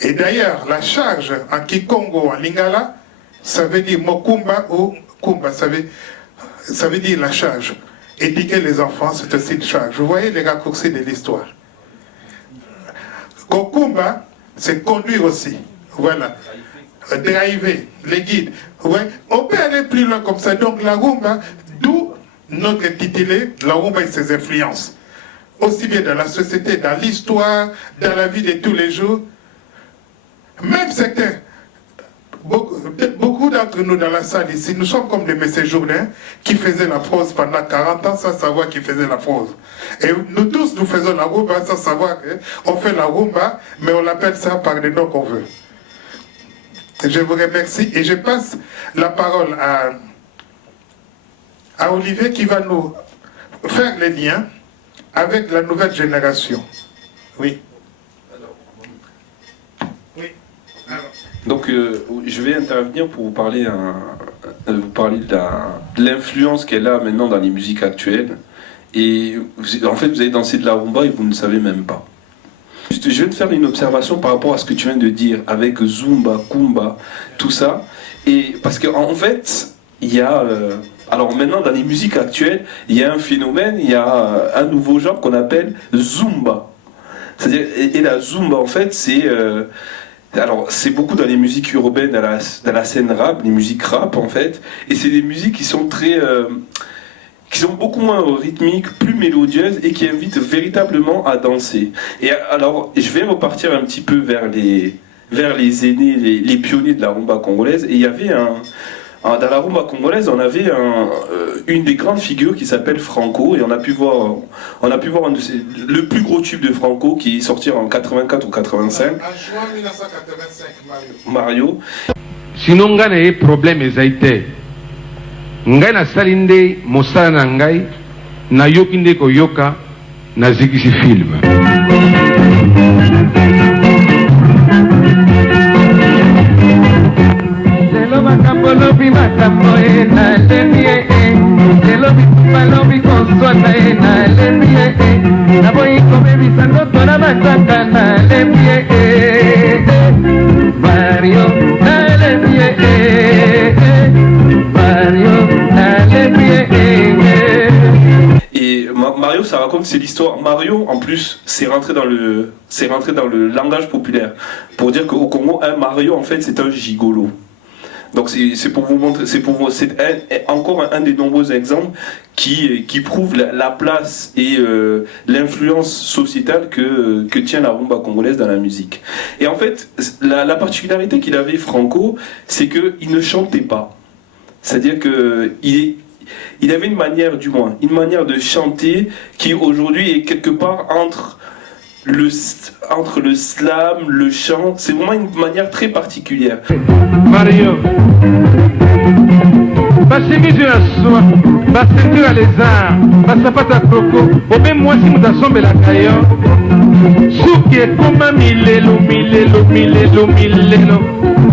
Et d'ailleurs, la charge en Kikongo, en Lingala, ça veut dire Mokumba ou Kumba, ça veut dire la charge. Éduquer les enfants, c'est aussi une charge. Vous voyez les raccourcis de l'histoire. Kokumba, c'est conduire aussi. Voilà. Driver, les guides. Ouais. On peut aller plus loin comme ça. Donc la rumba, d'où notre intitulé, la rumba et ses influences. Aussi bien dans la société, dans l'histoire, dans la vie de tous les jours. Même certains, beaucoup d'entre nous dans la salle ici, nous sommes comme des messieurs Jourdain qui faisaient la prose pendant 40 ans sans savoir qu'ils faisaient la prose. Et nous tous, nous faisons la rumba sans savoir qu'on fait la rumba, mais on l'appelle ça par les noms qu'on veut. Je vous remercie et je passe la parole à Olivier qui va nous faire les liens avec la nouvelle génération. Oui. Donc je vais intervenir pour vous parler, de l'influence qu'elle a maintenant dans les musiques actuelles. Et en fait, vous avez dansé de la rumba et vous ne savez même pas. Je viens de faire une observation par rapport à ce que tu viens de dire, avec Zumba, Kumba, tout ça. Et parce qu'en fait, il y a... alors maintenant, dans les musiques actuelles, il y a un phénomène, il y a un nouveau genre qu'on appelle Zumba. C'est-à-dire, et la Zumba, en fait, c'est... alors, c'est beaucoup dans les musiques urbaines, dans la scène rap, les musiques rap, en fait. Et c'est des musiques qui sont très... qui sont beaucoup moins rythmiques, plus mélodieuses et qui invitent véritablement à danser. Et alors, je vais repartir un petit peu vers les aînés, les pionniers de la rumba congolaise. Et il y avait dans la rumba congolaise, on avait une des grandes figures qui s'appelle Franco. Et on a pu voir le plus gros tube de Franco qui est sorti en 84 ou 85. En juin 1985, Mario. Sinon, nga na problème ezaite. Ngai nasali nde mosala na ngai nayoki nde koyoka nazikisi film. Lelo makambo lobi makambo nalembi lelo bikupa lobi konswata nalembi naboyi kobebisa ndoto na mataka nalembi Mario nalembi Et Mario, ça raconte, c'est l'histoire. Mario, en plus, c'est rentré dans le langage populaire. Pour dire qu'au Congo, un Mario, en fait, c'est un gigolo. Donc c'est pour vous montrer, c'est encore un des nombreux exemples qui prouvent la place et l'influence sociétale que tient la rumba congolaise dans la musique. Et en fait, la particularité qu'il avait, Franco, c'est qu'il ne chantait pas. C'est-à-dire qu'il avait une manière de chanter qui aujourd'hui est quelque part entre le slam, le chant. C'est vraiment une manière très particulière. Mario, basimizi na soi, basentira les arts, basapata koko, obe mwasi mutasombelaka yo. Suki ekoma milelo,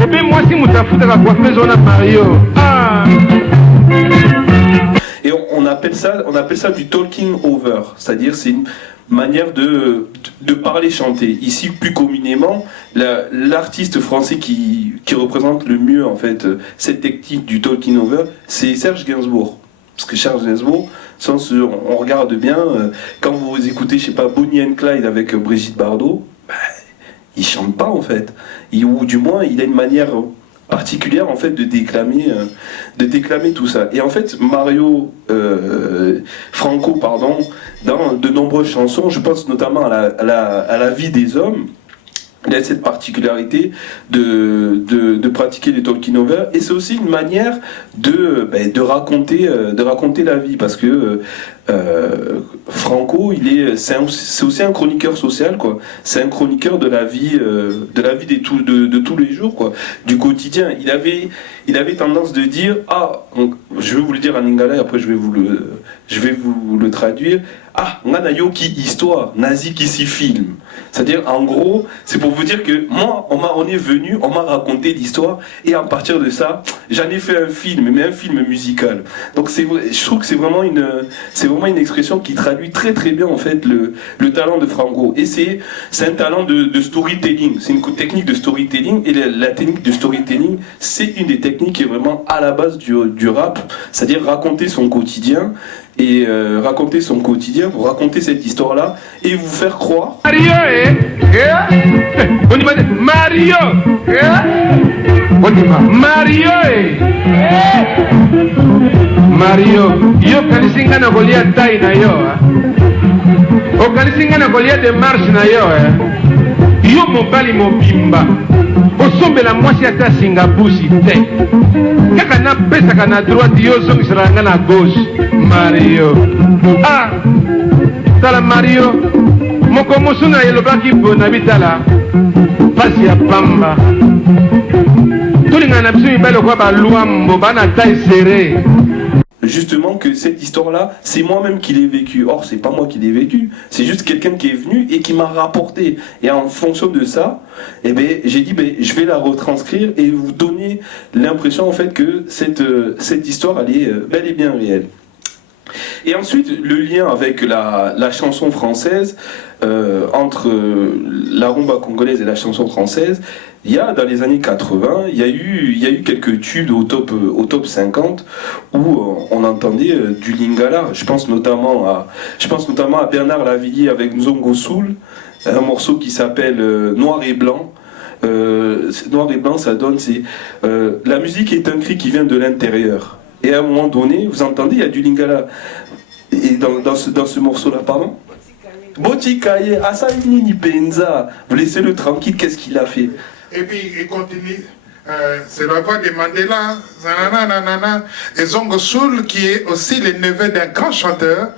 obe mwasi mutafutaka coiffeuse wana Mario. Ah. Et on appelle ça du talking over, c'est-à-dire c'est une manière de parler chanter. Ici, plus communément, l'artiste français qui représente le mieux en fait cette technique du talking over, c'est Serge Gainsbourg. Parce que Serge Gainsbourg, on regarde bien, quand vous écoutez, je sais pas, Bonnie and Clyde avec Brigitte Bardot, il chante pas en fait. Ou du moins, il a une manière particulière en fait de déclamer tout ça. Et en fait, Franco, dans de nombreuses chansons, je pense notamment à la vie des hommes, il a cette particularité de pratiquer les talking over, et c'est aussi une manière de raconter la vie, parce que Franco, c'est aussi un chroniqueur social, quoi. C'est un chroniqueur de la vie de tous les jours, quoi, du quotidien. Il avait tendance de dire, je vais vous le dire en lingala et après je vais vous le traduire. ah, on a qui histoire, nazi qui s'y filme. C'est-à-dire, en gros, c'est pour vous dire que moi, on est venu, on m'a raconté l'histoire, et à partir de ça, j'en ai fait un film, mais un film musical. Donc je trouve que c'est vraiment une expression qui traduit très très bien en fait le talent de Franco. Et c'est un talent de storytelling, c'est une technique de storytelling, et la technique de storytelling, c'est une des techniques qui est vraiment à la base du rap, c'est-à-dire raconter son quotidien. Et raconter son quotidien, vous raconter cette histoire-là et vous faire croire. Mario, on y va Mario, Mario, Mario, yo kalisinga na kolia tai na yo, o kalisinga na kolia démarche na yo, yo mobali mobimba. Osombela mwasi ata singabusi te kaka na pesa kana droite yo zongisela nga na gauche. Mario ah tala Mario moko mosuna yelobaki bona bitala pasi ya pamba tolinga na biso mibale kwa balwambo bana taille serrée. Justement que cette histoire-là, c'est moi-même qui l'ai vécue. Or, c'est pas moi qui l'ai vécue, c'est juste quelqu'un qui est venu et qui m'a rapporté. Et en fonction de ça, eh ben, j'ai dit, je vais la retranscrire et vous donner l'impression en fait que cette histoire, elle est bel et bien réelle. Et ensuite, le lien avec la chanson française, entre la rumba congolaise et la chanson française, il y a dans les années 80, il y a eu quelques tubes au top 50 où on entendait du lingala. Je pense notamment à Bernard Lavillier avec Nzongo Soul, un morceau qui s'appelle Noir et Blanc. Noir et Blanc, ça donne, c'est la musique est un cri qui vient de l'intérieur. Et à un moment donné, vous entendez, il y a du lingala. Et dans ce morceau-là, pardon, Botikaye, Asalini Nipenza, vous laissez-le tranquille, qu'est-ce qu'il a fait? Et puis il continue, c'est la voix de Mandela, nanana, et Zongo Soul, qui est aussi le neveu d'un grand chanteur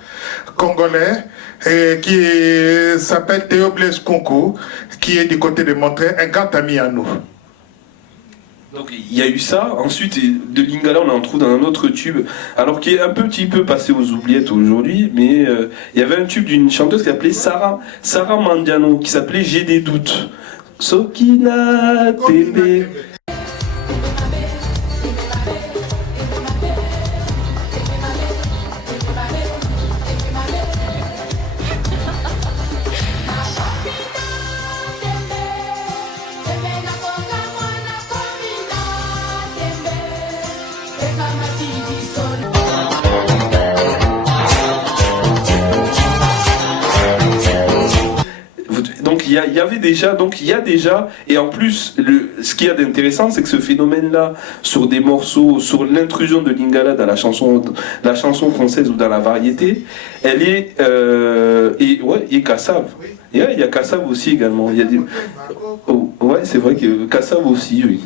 congolais, qui s'appelle Théo Blaise Conco, qui est du côté de Montreuil, un grand ami à nous. Donc il y a eu ça, ensuite de Lingala on en trouve dans un autre tube, alors qui est un petit peu passé aux oubliettes aujourd'hui, mais il y avait un tube d'une chanteuse qui s'appelait Sarah Mandiano, qui s'appelait J'ai des doutes. Sokina Tembe. Il y a déjà, et en plus, ce qu'il y a d'intéressant, c'est que ce phénomène-là, sur des morceaux, sur l'intrusion de Lingala dans la chanson française ou dans la variété, elle est, et Kassav. Il y a Kassav aussi également. Il y a des, ouais, c'est vrai que Kassav aussi, oui.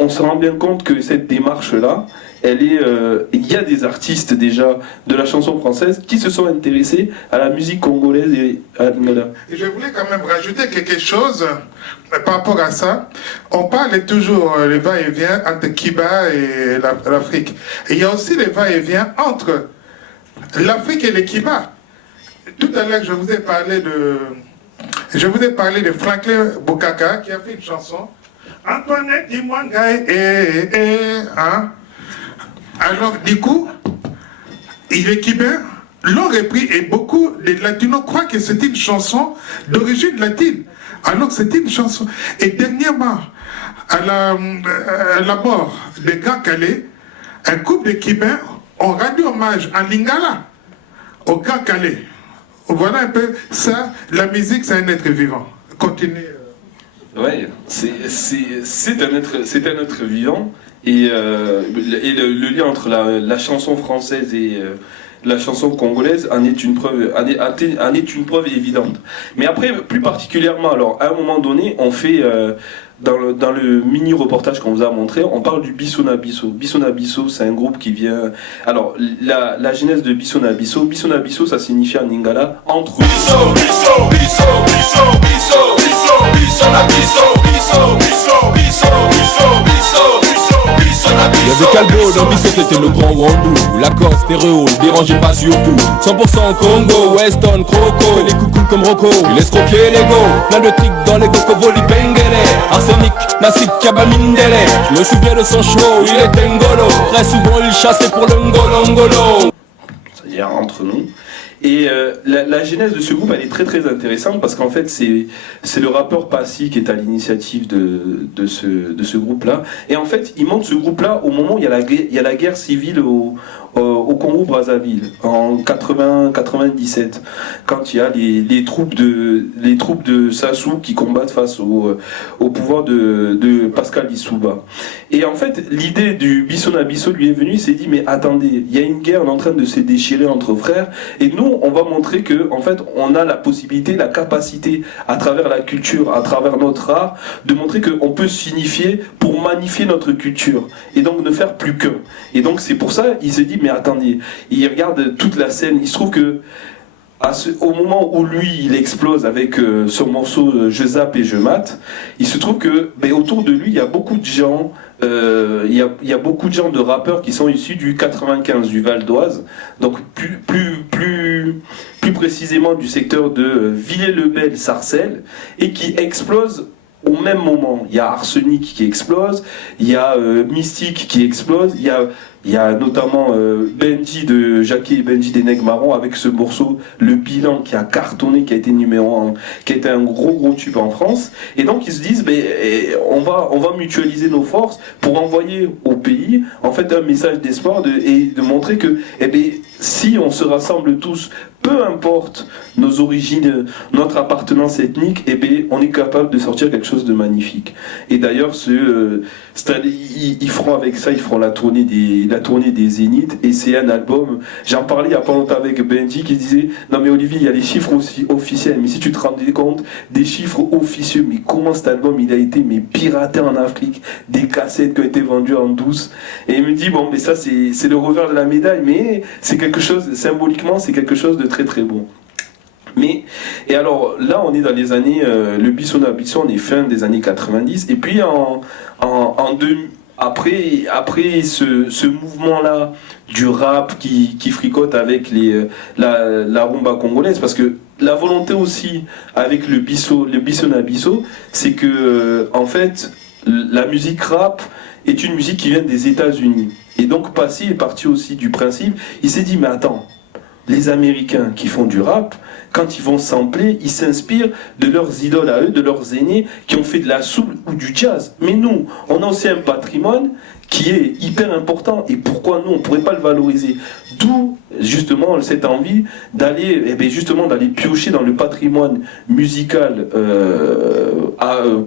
On se rend bien compte que cette démarche-là, il y a des artistes déjà de la chanson française qui se sont intéressés à la musique congolaise et à Lingala. Et je voulais quand même rajouter quelque chose par rapport à ça. On parle toujours le va-et-vient entre Kiba et l'Afrique. Et il y a aussi le va-et-vient entre l'Afrique et le Kiba. Tout à l'heure, je vous ai parlé de Franklin Bukaka qui a fait une chanson. Antoinette Dimwangaï, hein? Alors, du coup, les Cubains l'ont repris et beaucoup de Latinos croient que c'était une chanson d'origine latine. Alors, c'était une chanson. Et dernièrement, à la mort de Grand Calais, un couple de Cubains ont rendu hommage en Lingala au Grand Calais. Voilà un peu ça, la musique, c'est un être vivant. Continuez. Ouais, c'est un être vivant, Et le lien entre la chanson française et la chanson congolaise en est une preuve évidente. Mais après, plus particulièrement, alors à un moment donné, on fait dans le mini reportage qu'on vous a montré, on parle du Bissona Bisso. Bissona Bisso, c'est un groupe qui vient. Alors la genèse de Bissona Bisso, Bissona Bisso, ça signifie en lingala entre. Bisso, Bisso, Bisso, Bisso, Bisso, Bisso, Bissona Bisso, Bisso, Bisso, Bisso, Bisso, Bisso, Bisso. Il y avait Calbo, dans Bisso c'était le grand Wandou. Lacoste, stéréo, ne dérangez pas surtout. 100% Congo, Weston, Croco. Les coucous comme Rocco, il laisse croquer les go. Plein de tricks dans les cocovoli Bengele. Arsenic, Nassik, Kabamindele. Je me souviens de son show, il était ngolo. Très souvent il chassait pour le ngolo. C'est-à-dire entre nous. Et la genèse de ce groupe, elle est très très intéressante parce qu'en fait c'est le rappeur Passy qui est à l'initiative de ce groupe-là. Et en fait, il monte ce groupe-là au moment où il y a la guerre civile au Congo-Brazzaville en 97, quand il y a les troupes de Sassou qui combattent face au pouvoir de Pascal Lissouba. Et en fait, l'idée du Bissona Bisso lui est venue, il s'est dit mais attendez, il y a une guerre en train de se déchirer entre frères et nous on va montrer que en fait on a la possibilité, la capacité à travers la culture, à travers notre art, de montrer qu'on peut s'unifier pour magnifier notre culture et donc ne faire plus qu'un. Et donc c'est pour ça il s'est dit mais attendez, il regarde toute la scène, il se trouve que au moment où lui il explose avec son morceau Je zappe et je mate, il se trouve que autour de lui il y a beaucoup de gens, il y a beaucoup de gens de rappeurs qui sont issus du 95, du Val d'Oise, donc plus précisément du secteur de Villers-le-Bel, Sarcelles, et qui explosent au même moment. Il y a Arsenic qui explose, il y a Mystique qui explose, il y a notamment Benji de Jackie et Benji des Nègres Marrons avec ce morceau Le Bilan qui a cartonné, qui a été numéro 1, qui a été un gros tube en France. Et donc ils se disent on va mutualiser nos forces pour envoyer au pays en fait un message d'espoir et de montrer que si on se rassemble tous, peu importe nos origines, notre appartenance ethnique, on est capable de sortir quelque chose de magnifique. Et d'ailleurs, ils feront avec ça, ils feront la tournée des Zéniths, et c'est un album. J'en parlais il n'y a pas longtemps avec Benji qui disait non mais Olivier, il y a les chiffres aussi officiels, mais si tu te rendais compte des chiffres officieux, mais comment cet album il a été piraté en Afrique, des cassettes qui ont été vendues en douce. Et il me dit bon mais ça c'est le revers de la médaille, mais c'est quelque chose, symboliquement c'est quelque chose de très très bon. Et alors là on est dans les années, le Bissona Bisso, on est fin des années 90, et puis après ce mouvement-là du rap qui fricote avec la rumba congolaise, parce que la volonté aussi avec le Bissona Bisso, c'est que en fait la musique rap est une musique qui vient des États-Unis. Et donc Passy est parti aussi du principe, il s'est dit mais attends, les Américains qui font du rap, quand ils vont sampler, ils s'inspirent de leurs idoles à eux, de leurs aînés qui ont fait de la soul ou du jazz. Mais nous, on a aussi un patrimoine qui est hyper important. Et pourquoi nous, on ne pourrait pas le valoriser? D'où justement cette envie d'aller piocher dans le patrimoine musical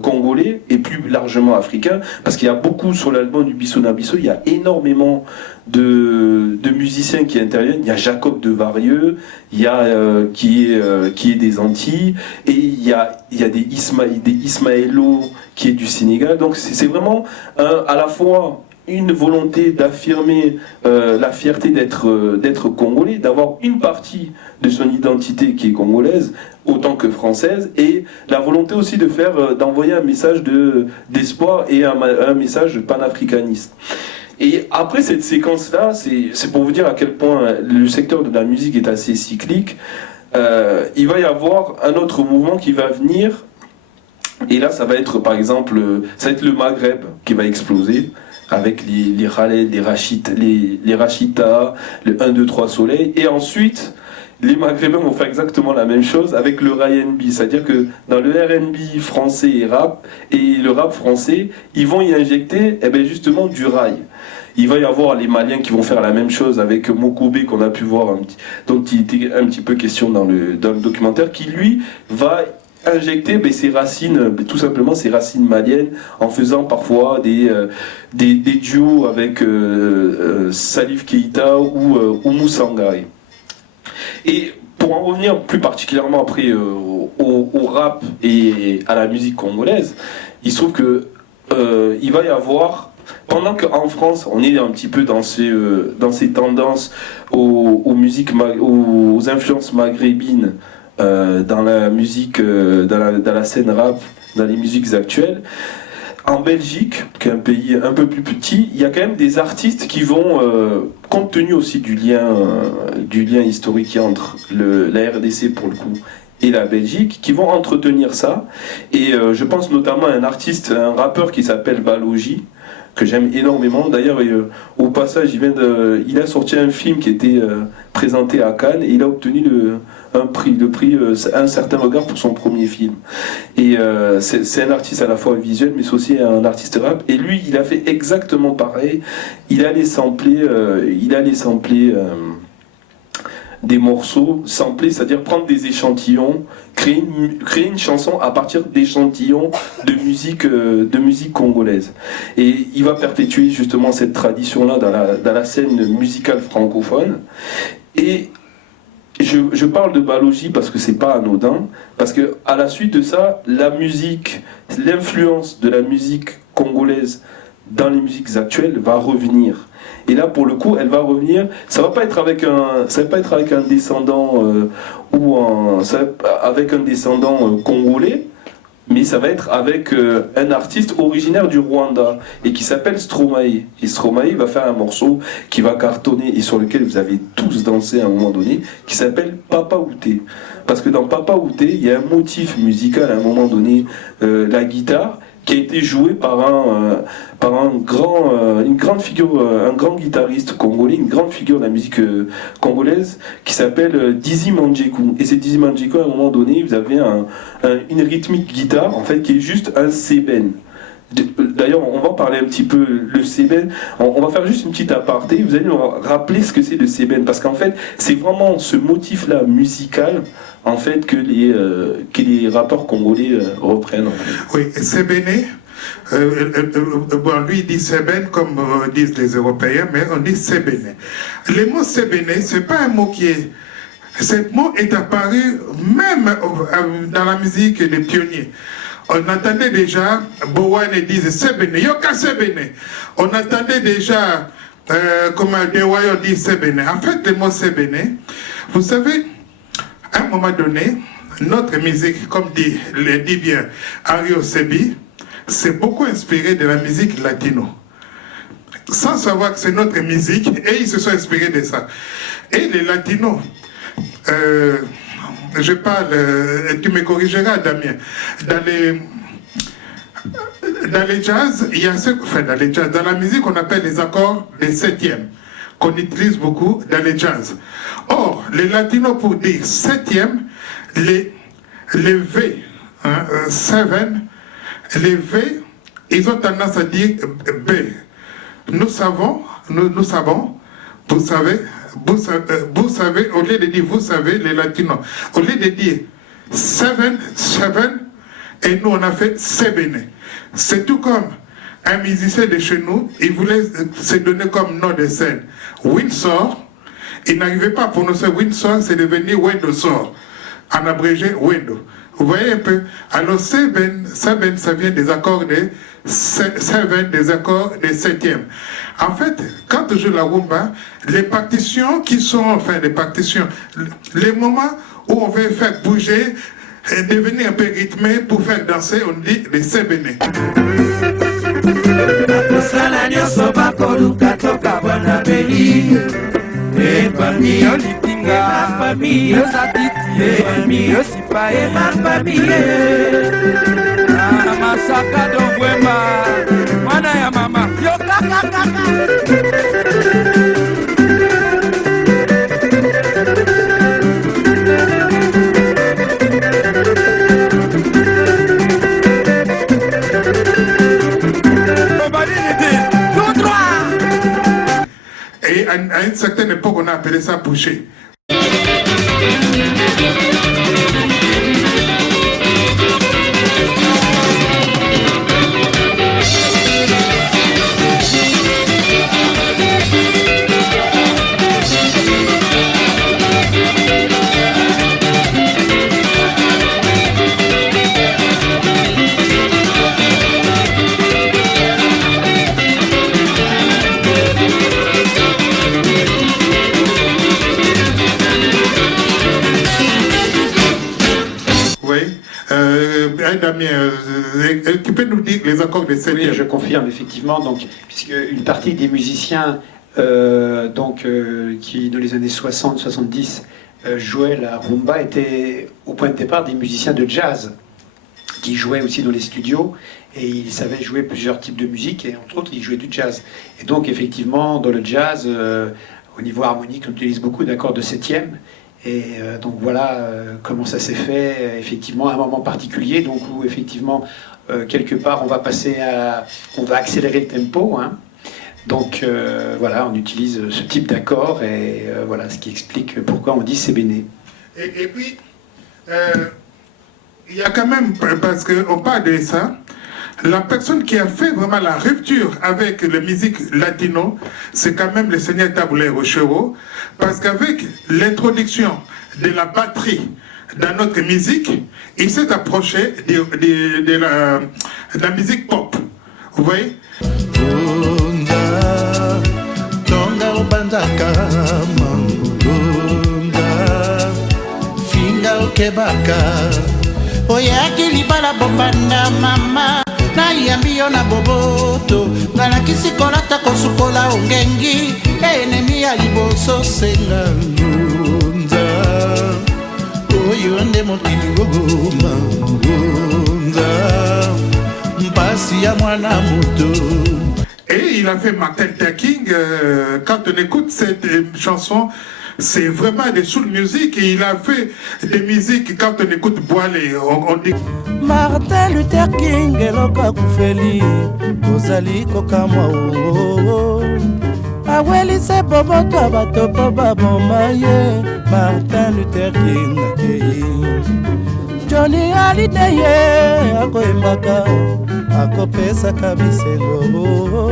congolais et plus largement africain, parce qu'il y a beaucoup sur l'album du Bissona Bisso, il y a énormément de musiciens qui interviennent. Il y a Jacob de Varieux, il y a qui est des Antilles, et il y a des Ismaëlo qui est du Sénégal. Donc c'est vraiment à la fois une volonté d'affirmer la fierté d'être congolais, d'avoir une partie de son identité qui est congolaise autant que française, et la volonté aussi d'envoyer un message d'espoir et un message panafricaniste. Et après cette séquence-là, c'est pour vous dire à quel point le secteur de la musique est assez cyclique. Il va y avoir un autre mouvement qui va venir, et là ça va être par exemple, ça va être le Maghreb qui va exploser, avec les Khaled, les Rachita, le 1, 2, 3 Soleil, et ensuite les Maghrébins vont faire exactement la même chose avec le R&B, c'est-à-dire que dans le R&B français et le rap français, ils vont y injecter justement du rail. Il va y avoir les Maliens qui vont faire la même chose avec Mokobe qu'on a pu voir, dont il était un petit peu question dans le documentaire, qui lui va injecter ses racines, tout simplement ses racines maliennes, en faisant parfois des duos avec Salif Keïta ou Moussangari. Et pour en revenir plus particulièrement après au rap et à la musique congolaise, il se trouve que il va y avoir, pendant qu'en France on est un petit peu dans ces tendances aux influences maghrébines dans la musique, dans la scène rap, dans les musiques actuelles, en Belgique, qui est un pays un peu plus petit, il y a quand même des artistes qui vont, compte tenu aussi du lien historique qu'il y a entre la RDC pour le coup et la Belgique, qui vont entretenir ça. Et je pense notamment à un rappeur qui s'appelle Balogi, que j'aime énormément. D'ailleurs, au passage, il a sorti un film qui était présenté à Cannes et il a obtenu le prix Un certain regard pour son premier film. Et c'est un artiste à la fois visuel, mais c'est aussi un artiste rap. Et lui, il a fait exactement pareil. Il allait sampler des morceaux samplés, c'est-à-dire prendre des échantillons, créer une chanson à partir d'échantillons de musique congolaise. Et il va perpétuer justement cette tradition-là dans la scène musicale francophone. Et je parle de Balogi parce que c'est pas anodin, parce que à la suite de ça, l'influence de la musique congolaise dans les musiques actuelles va revenir. Et là, pour le coup, elle va revenir. Ça va pas être avec un descendant avec un descendant congolais, mais ça va être avec un artiste originaire du Rwanda et qui s'appelle Stromae. Et Stromae va faire un morceau qui va cartonner et sur lequel vous avez tous dansé à un moment donné, qui s'appelle Papa Outé. Parce que dans Papa Outé, il y a un motif musical à un moment donné, la guitare, qui a été joué par une grande figure, un grand guitariste congolais, une grande figure de la musique congolaise, qui s'appelle Dizzy Mandjekou. Et c'est Dizzy Mandjekou, à un moment donné, vous avez une rythmique guitare, en fait, qui est juste un sében. D'ailleurs, on va parler un petit peu le sében. On va faire juste une petite aparté. Vous allez nous rappeler ce que c'est le sében, parce qu'en fait, c'est vraiment ce motif-là musical, en fait, que les rappeurs congolais reprennent. Oui, sébéné. Bon, lui il dit sében comme disent les Européens, mais on dit sébéné. Le mot sébéné, c'est pas un mot qui est. Ce mot est apparu même dans la musique des pionniers. On entendait déjà Bowane disait Sebene, Yoka Sebene. On entendait déjà comme Dewayo dit Sebene. En fait, le mot Sebene, vous savez, à un moment donné, notre musique, comme le dit bien Ario Sebi, c'est beaucoup inspiré de la musique latino. Sans savoir que c'est notre musique, et ils se sont inspirés de ça. Et les latinos, je parle, tu me corrigeras, Damien. Dans les jazz, il y a dans la musique, on appelle les accords des septièmes, qu'on utilise beaucoup dans les jazz. Or, les latinos, pour dire septième, les V, seven, les V, ils ont tendance à dire B. Nous savons, vous savez, au lieu de dire vous savez, les latinos, au lieu de dire seven, et nous on a fait sebene. C'est tout comme un musicien de chez nous, il voulait se donner comme nom de scène Windsor, il n'arrivait pas à prononcer Windsor, c'est devenu Wendosor, en abrégé Wendo. Vous voyez un peu. Alors seben, ça vient des accords de seven, des accords des septièmes. En fait, quand on joue la rumba, les partitions qui sont, enfin les partitions, les moments où on veut faire bouger, devenir un peu rythmé pour faire danser, on dit les sebene. Masaka dongwema mana ya mama yo kaka Et à une certaine époque, on a appelé ça boucher. Damien, tu peux nous dire les accords des 7e? Oui, je confirme, effectivement. Donc, puisque une partie des musiciens qui, dans les années 60-70, jouaient la rumba, étaient au point de départ des musiciens de jazz, qui jouaient aussi dans les studios, et ils savaient jouer plusieurs types de musique, et entre autres, ils jouaient du jazz. Et donc, effectivement, dans le jazz, au niveau harmonique, on utilise beaucoup d'accords de 7e. Et donc voilà comment ça s'est fait, effectivement, à un moment particulier, donc où effectivement, quelque part, on va accélérer le tempo, hein. Donc voilà, on utilise ce type d'accord, et voilà ce qui explique pourquoi on dit sebene. Et puis, il y a quand même, parce qu'on parle de ça, la personne qui a fait vraiment la rupture avec la musique latino, c'est quand même le Seigneur Taboulé Rochero, parce qu'avec l'introduction de la batterie dans notre musique, il s'est approché de la musique pop. Vous voyez? Oyaki libala bobanda mama na yambi yo na boboto nalakisi kolata kosukola ongengi enemi ya liboso senga ngunza oyo nde mokili gogoma ngunza mpasi ya mwana moto. Et il a fait Martin Luther King. Quand on écoute cette chanson, c'est vraiment des soul music, et il a fait des musiques. Quand on écoute Boilé, on dit Martin Luther King eloka kufeli ozali kokamwa o awelise boboto bato po baboma ye Martin Luther King akei Johnny Hallyday ye akoyembaka akopesaka bisengo.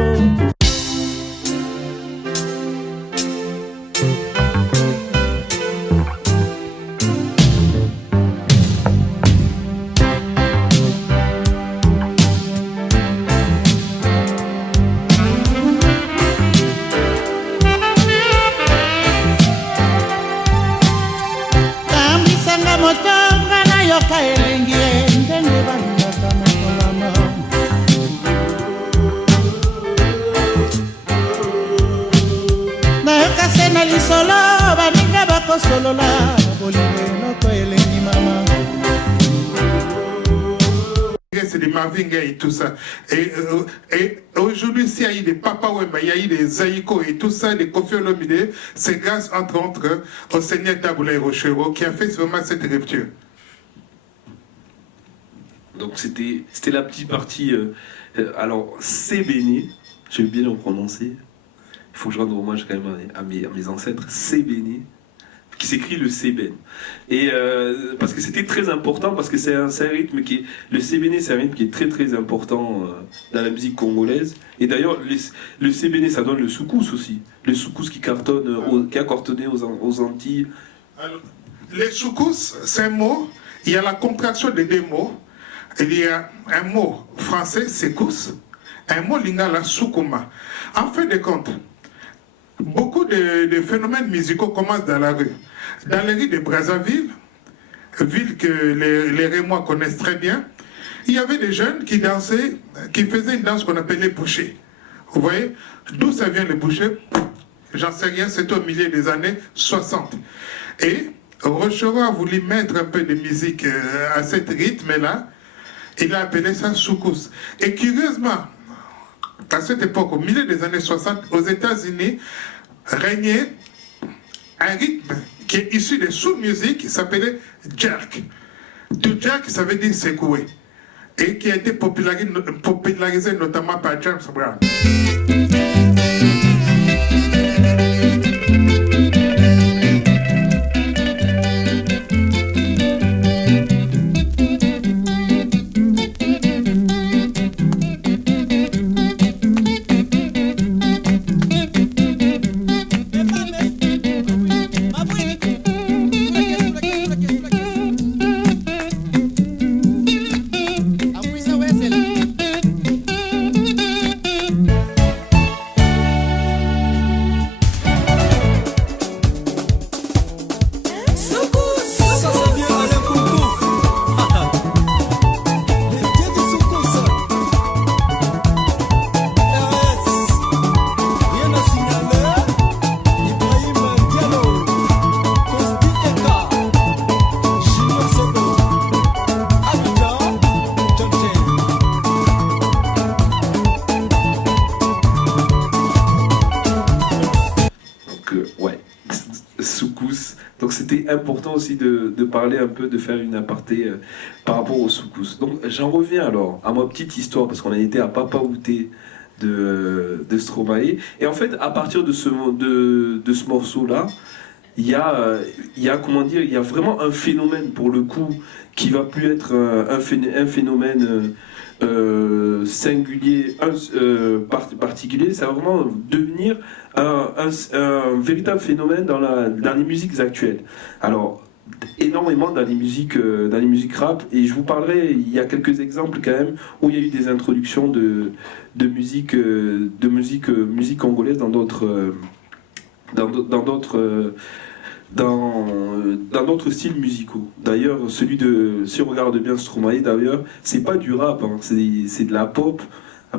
C'est des Marvin Gaye et tout ça. Et aujourd'hui, s'il y a eu des Papa Wemba, il y a eu des Zaïko et tout ça, des Koffi Olomide, c'est grâce, entre autres, au Seigneur Taboulé Rochero qui a fait vraiment cette rupture. Donc c'était la petite partie. Alors, sebene, je vais bien le prononcer. Il faut que je rende hommage quand même à mes ancêtres. Sebene, qui s'écrit le seben. Et parce que c'était très important, parce que c'est un rythme qui est... Le sebene, c'est un rythme qui est très très important dans la musique congolaise. Et d'ailleurs, le sebene, ça donne le soukous aussi. Le soukous qui cartonne, qui a cartonné aux Antilles. Alors, les soukous, c'est un mot. Il y a la contraction des deux mots. Il y a un mot français, sekous, un mot lingala, soukuma. En fin de compte, beaucoup de phénomènes musicaux commencent dans la rue. Dans les rues de Brazzaville, ville que les Rémois connaissent très bien, il y avait des jeunes qui dansaient, qui faisaient une danse qu'on appelait boucher. Vous voyez? D'où ça vient le boucher? J'en sais rien, c'était au milieu des années 60. Et Rochero a voulu mettre un peu de musique à ce rythme-là. Il a appelé ça soukous. Et curieusement, à cette époque, au milieu des années 60, aux États-Unis, régnait un rythme qui est issu de soul music qui s'appelait jerk. Du jerk, ça veut dire secouer. Et qui a été popularisé notamment par James Brown. Donc c'était important aussi de parler un peu, de faire une aparté par rapport aux soukous. Donc j'en reviens alors à ma petite histoire, parce qu'on a été à Papa Outé de Stromae. Et en fait, à partir de ce morceau-là, il y a vraiment un phénomène, pour le coup, qui va plus être un phénomène singulier, particulier. Ça va vraiment devenir un véritable phénomène dans les musiques actuelles. Alors, énormément dans les musiques rap, et je vous parlerai, il y a quelques exemples quand même où il y a eu des introductions de musique congolaise dans d'autres styles musicaux. D'ailleurs, si on regarde bien Stromae, d'ailleurs, c'est pas du rap, hein, c'est de la pop,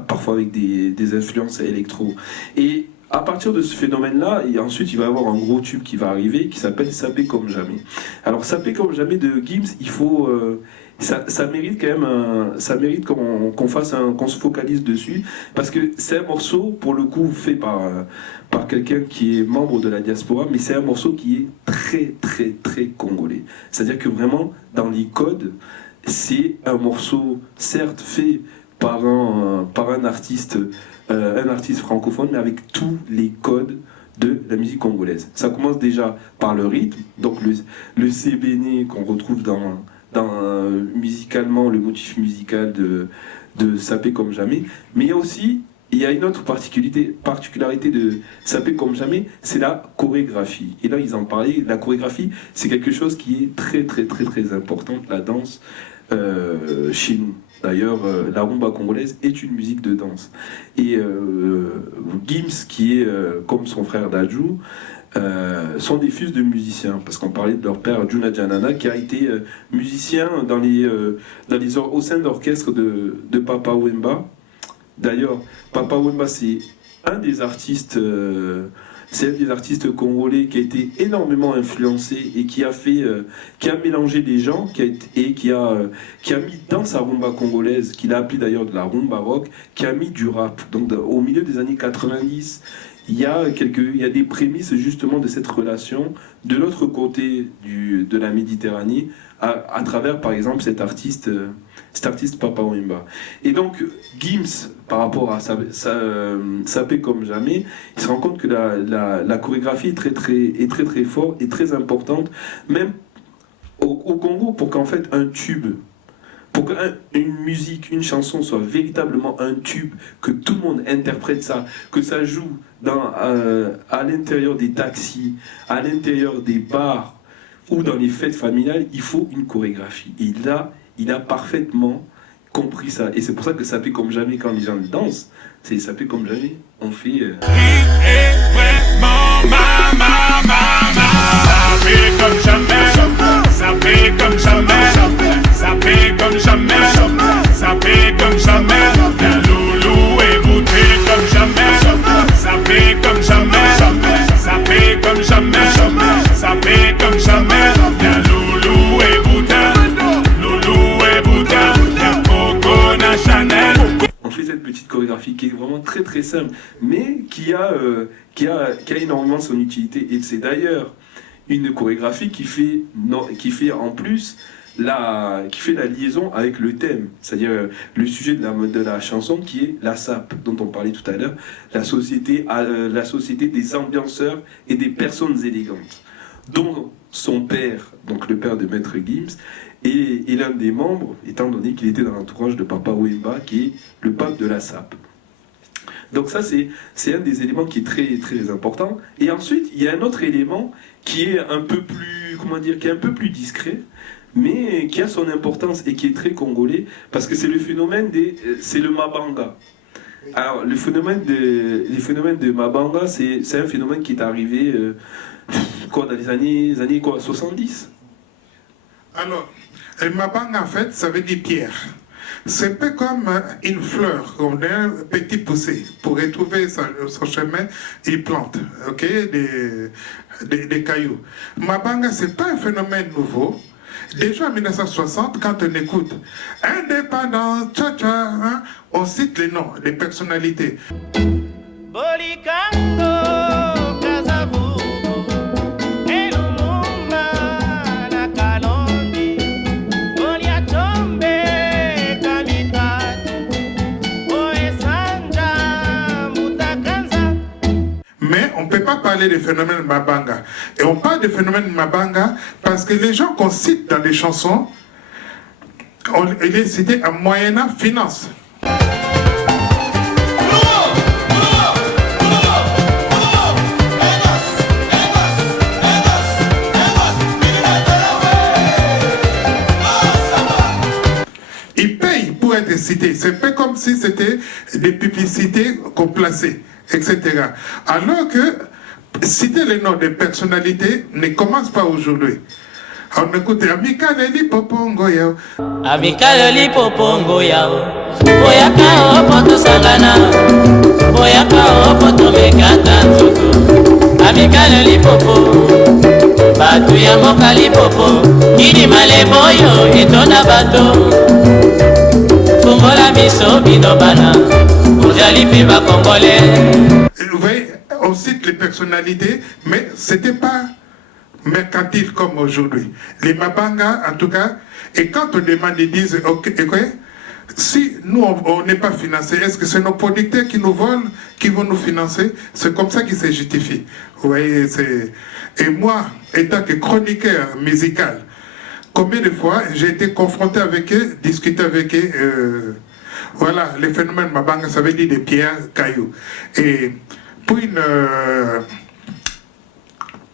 parfois avec des influences électro. Et à partir de ce phénomène-là, et ensuite il va y avoir un gros tube qui va arriver, qui s'appelle Sapé comme jamais. Alors Sapé comme jamais de Gims, il faut... ça mérite quand même qu'on se focalise dessus, parce que c'est un morceau, pour le coup, fait par quelqu'un qui est membre de la diaspora, mais c'est un morceau qui est très très très congolais. C'est-à-dire que vraiment, dans les codes, c'est un morceau, certes, fait par un artiste francophone, mais avec tous les codes de la musique congolaise. Ça commence déjà par le rythme, donc le cébéné qu'on retrouve dans musicalement, le motif musical de Sapé comme jamais, mais il y a une autre particularité de Sapé comme jamais, c'est la chorégraphie. Et là, ils en parlaient, la chorégraphie, c'est quelque chose qui est très très très très important, la danse chez nous. D'ailleurs, la rumba congolaise est une musique de danse. Et Gims, qui est comme son frère Dadju, sont des fils de musiciens, parce qu'on parlait de leur père Juna Janana, qui a été musicien au sein d'orchestre de Papa Wemba. D'ailleurs, Papa Wemba, c'est un des artistes congolais qui a été énormément influencé et qui a mélangé des gens, qui a mis dans sa rumba congolaise, qu'il a appelé d'ailleurs de la rumba rock, qui a mis du rap. Donc au milieu des années 90, il y a des prémices justement de cette relation de l'autre côté de la Méditerranée, à travers par exemple cet artiste Papa Wemba. Et donc Gims, par rapport à Sapé comme jamais, il se rend compte que la chorégraphie est très très forte et très importante, même au Congo, pour qu'en fait un tube, pour qu'une musique, une chanson soit véritablement un tube, que tout le monde interprète ça, que ça joue à l'intérieur des taxis, à l'intérieur des bars ou dans les fêtes familiales, il faut une chorégraphie. Et là, il a parfaitement compris ça. Et c'est pour ça que Sapé comme jamais, quand les gens dansent, c'est Sapé comme jamais. On fait... Il est vraiment Sapé comme jamais, sapé comme jamais, sapé comme jamais, sapé comme jamais, la loulou est bouté comme jamais, sapé comme jamais, sapé comme jamais, sapé comme jamais, la loulou est boutin, la Coco na Chanel. On fait cette petite chorégraphie qui est vraiment très très simple, mais qui a énormément son utilité. Et c'est d'ailleurs une chorégraphie qui fait en plus la liaison avec le thème, c'est-à-dire le sujet de la chanson, qui est la SAP, dont on parlait tout à l'heure, la société des ambianceurs et des personnes élégantes, dont son père, donc le père de Maître Gims, est l'un des membres, étant donné qu'il était dans l'entourage de Papa Wemba, qui est le pape de la SAP. Donc ça, c'est un des éléments qui est très, très important. Et ensuite, il y a un autre élément qui est un peu plus, qui est un peu plus discret, mais qui a son importance et qui est très congolais, parce que c'est le Mabanga. Alors, le phénomène de Mabanga, c'est un phénomène qui est arrivé dans les années 70. Alors, le Mabanga, en fait, ça veut dire pierre. C'est un peu comme une fleur, comme un petit poussé. Pour retrouver son chemin, il plante des cailloux. Mabanga, ce n'est pas un phénomène nouveau. Déjà en 1960, quand on écoute Indépendant, hein, on cite les noms, les personnalités. parler des phénomènes Mabanga. Et on parle des phénomènes Mabanga parce que les gens qu'on cite dans les chansons, il est cité en moyennant finance. Ils payent pour être cités. C'est pas comme si c'était des publicités qu'on plaçait, etc. Alors que citer les noms des personnalités ne commence pas aujourd'hui. On écoute Amika Leli Popongo Yao. Amika Leli Popongo Yao. Boyaka Opoto Sagana. Boyaka Opoto Mekata Nzoko. Amika Leli Popo. Batu ya Mokali Popo. Kidi Maleboyo Etona Bato. Fungola Miso Binobana. Ojali Piba Congolais. Vous voyez, on cite les personnalités, mais c'était pas mercantile comme aujourd'hui. Les Mabanga, en tout cas, et quand on demande, ils disent, ok, si nous, on n'est pas financé, est-ce que c'est nos producteurs qui nous volent, qui vont nous financer? C'est comme ça qu'ils se justifient. Vous voyez, et moi, étant que chroniqueur musical, combien de fois j'ai été confronté avec eux, discuté avec eux, voilà, les phénomènes Mabanga, ça veut dire des pierres, cailloux. Et pour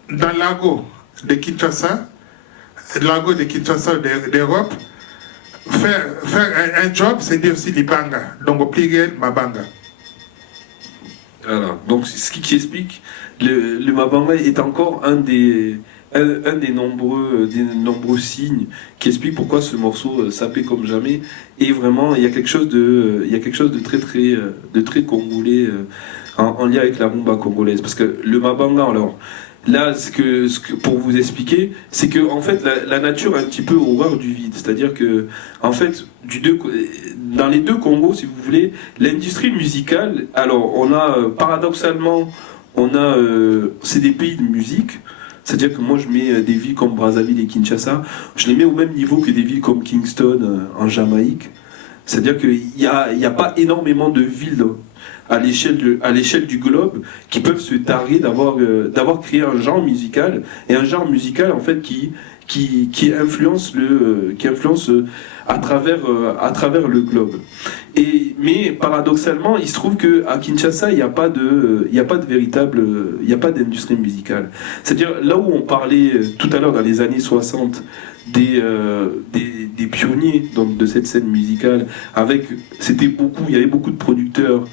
dans l'Argot de Kinshasa, d'Europe, faire un job, c'est dire aussi Libanga, donc au pluriel Mabanga. Voilà, donc ce qui explique, le Mabanga est encore un des nombreux signes qui explique pourquoi ce morceau sapé comme jamais. Et vraiment, il y a quelque chose de très congolais en lien avec la rumba congolaise. Parce que le Mabanga, alors, là, pour vous expliquer, c'est que en fait, la nature a un petit peu horreur du vide. C'est-à-dire que, en fait, dans les deux Congos, si vous voulez, l'industrie musicale, alors, on a, paradoxalement, c'est des pays de musique. C'est-à-dire que moi, je mets des villes comme Brazzaville et Kinshasa, je les mets au même niveau que des villes comme Kingston en Jamaïque. C'est-à-dire qu'il n'y a pas énormément de villes à l'échelle du globe qui peuvent se targuer d'avoir créé un genre musical, et un genre musical en fait qui influence à travers le globe. Mais paradoxalement, il se trouve qu'à Kinshasa, il n'y a pas d'industrie musicale. C'est-à-dire, là où on parlait tout à l'heure dans les années 60 des pionniers donc, de cette scène musicale, il y avait beaucoup de producteurs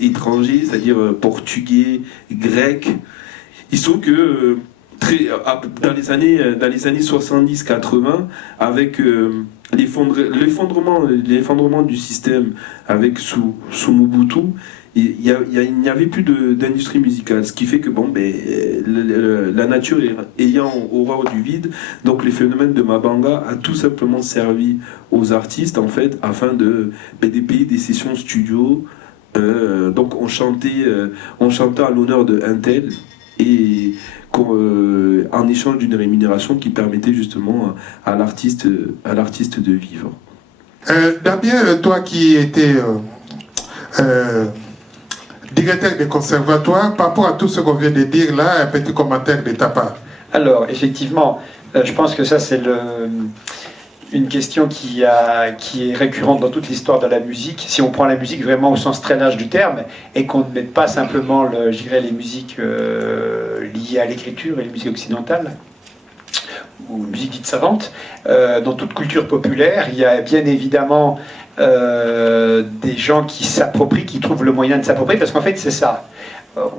étrangers, c'est-à-dire portugais, grecs. Il se trouve que dans les années 70-80, avec l'effondrement du système avec sous Mobutu, il n'y avait plus d'industrie musicale, ce qui fait que la nature ayant horreur du vide, donc les phénomènes de Mabanga a tout simplement servi aux artistes en fait afin de payer des sessions studio. Donc on chantait à l'honneur de un tel et en échange d'une rémunération qui permettait justement à l'artiste de vivre. Damien, toi qui étais directeur des conservatoires, par rapport à tout ce qu'on vient de dire là, un petit commentaire de ta part. Alors, effectivement, je pense que ça c'est une question qui est récurrente dans toute l'histoire de la musique. Si on prend la musique vraiment au sens très large du terme, et qu'on ne mette pas simplement les musiques liées à l'écriture et les musiques occidentales, ou musique dite savante, dans toute culture populaire, il y a bien évidemment des gens qui s'approprient, qui trouvent le moyen de s'approprier, parce qu'en fait c'est ça.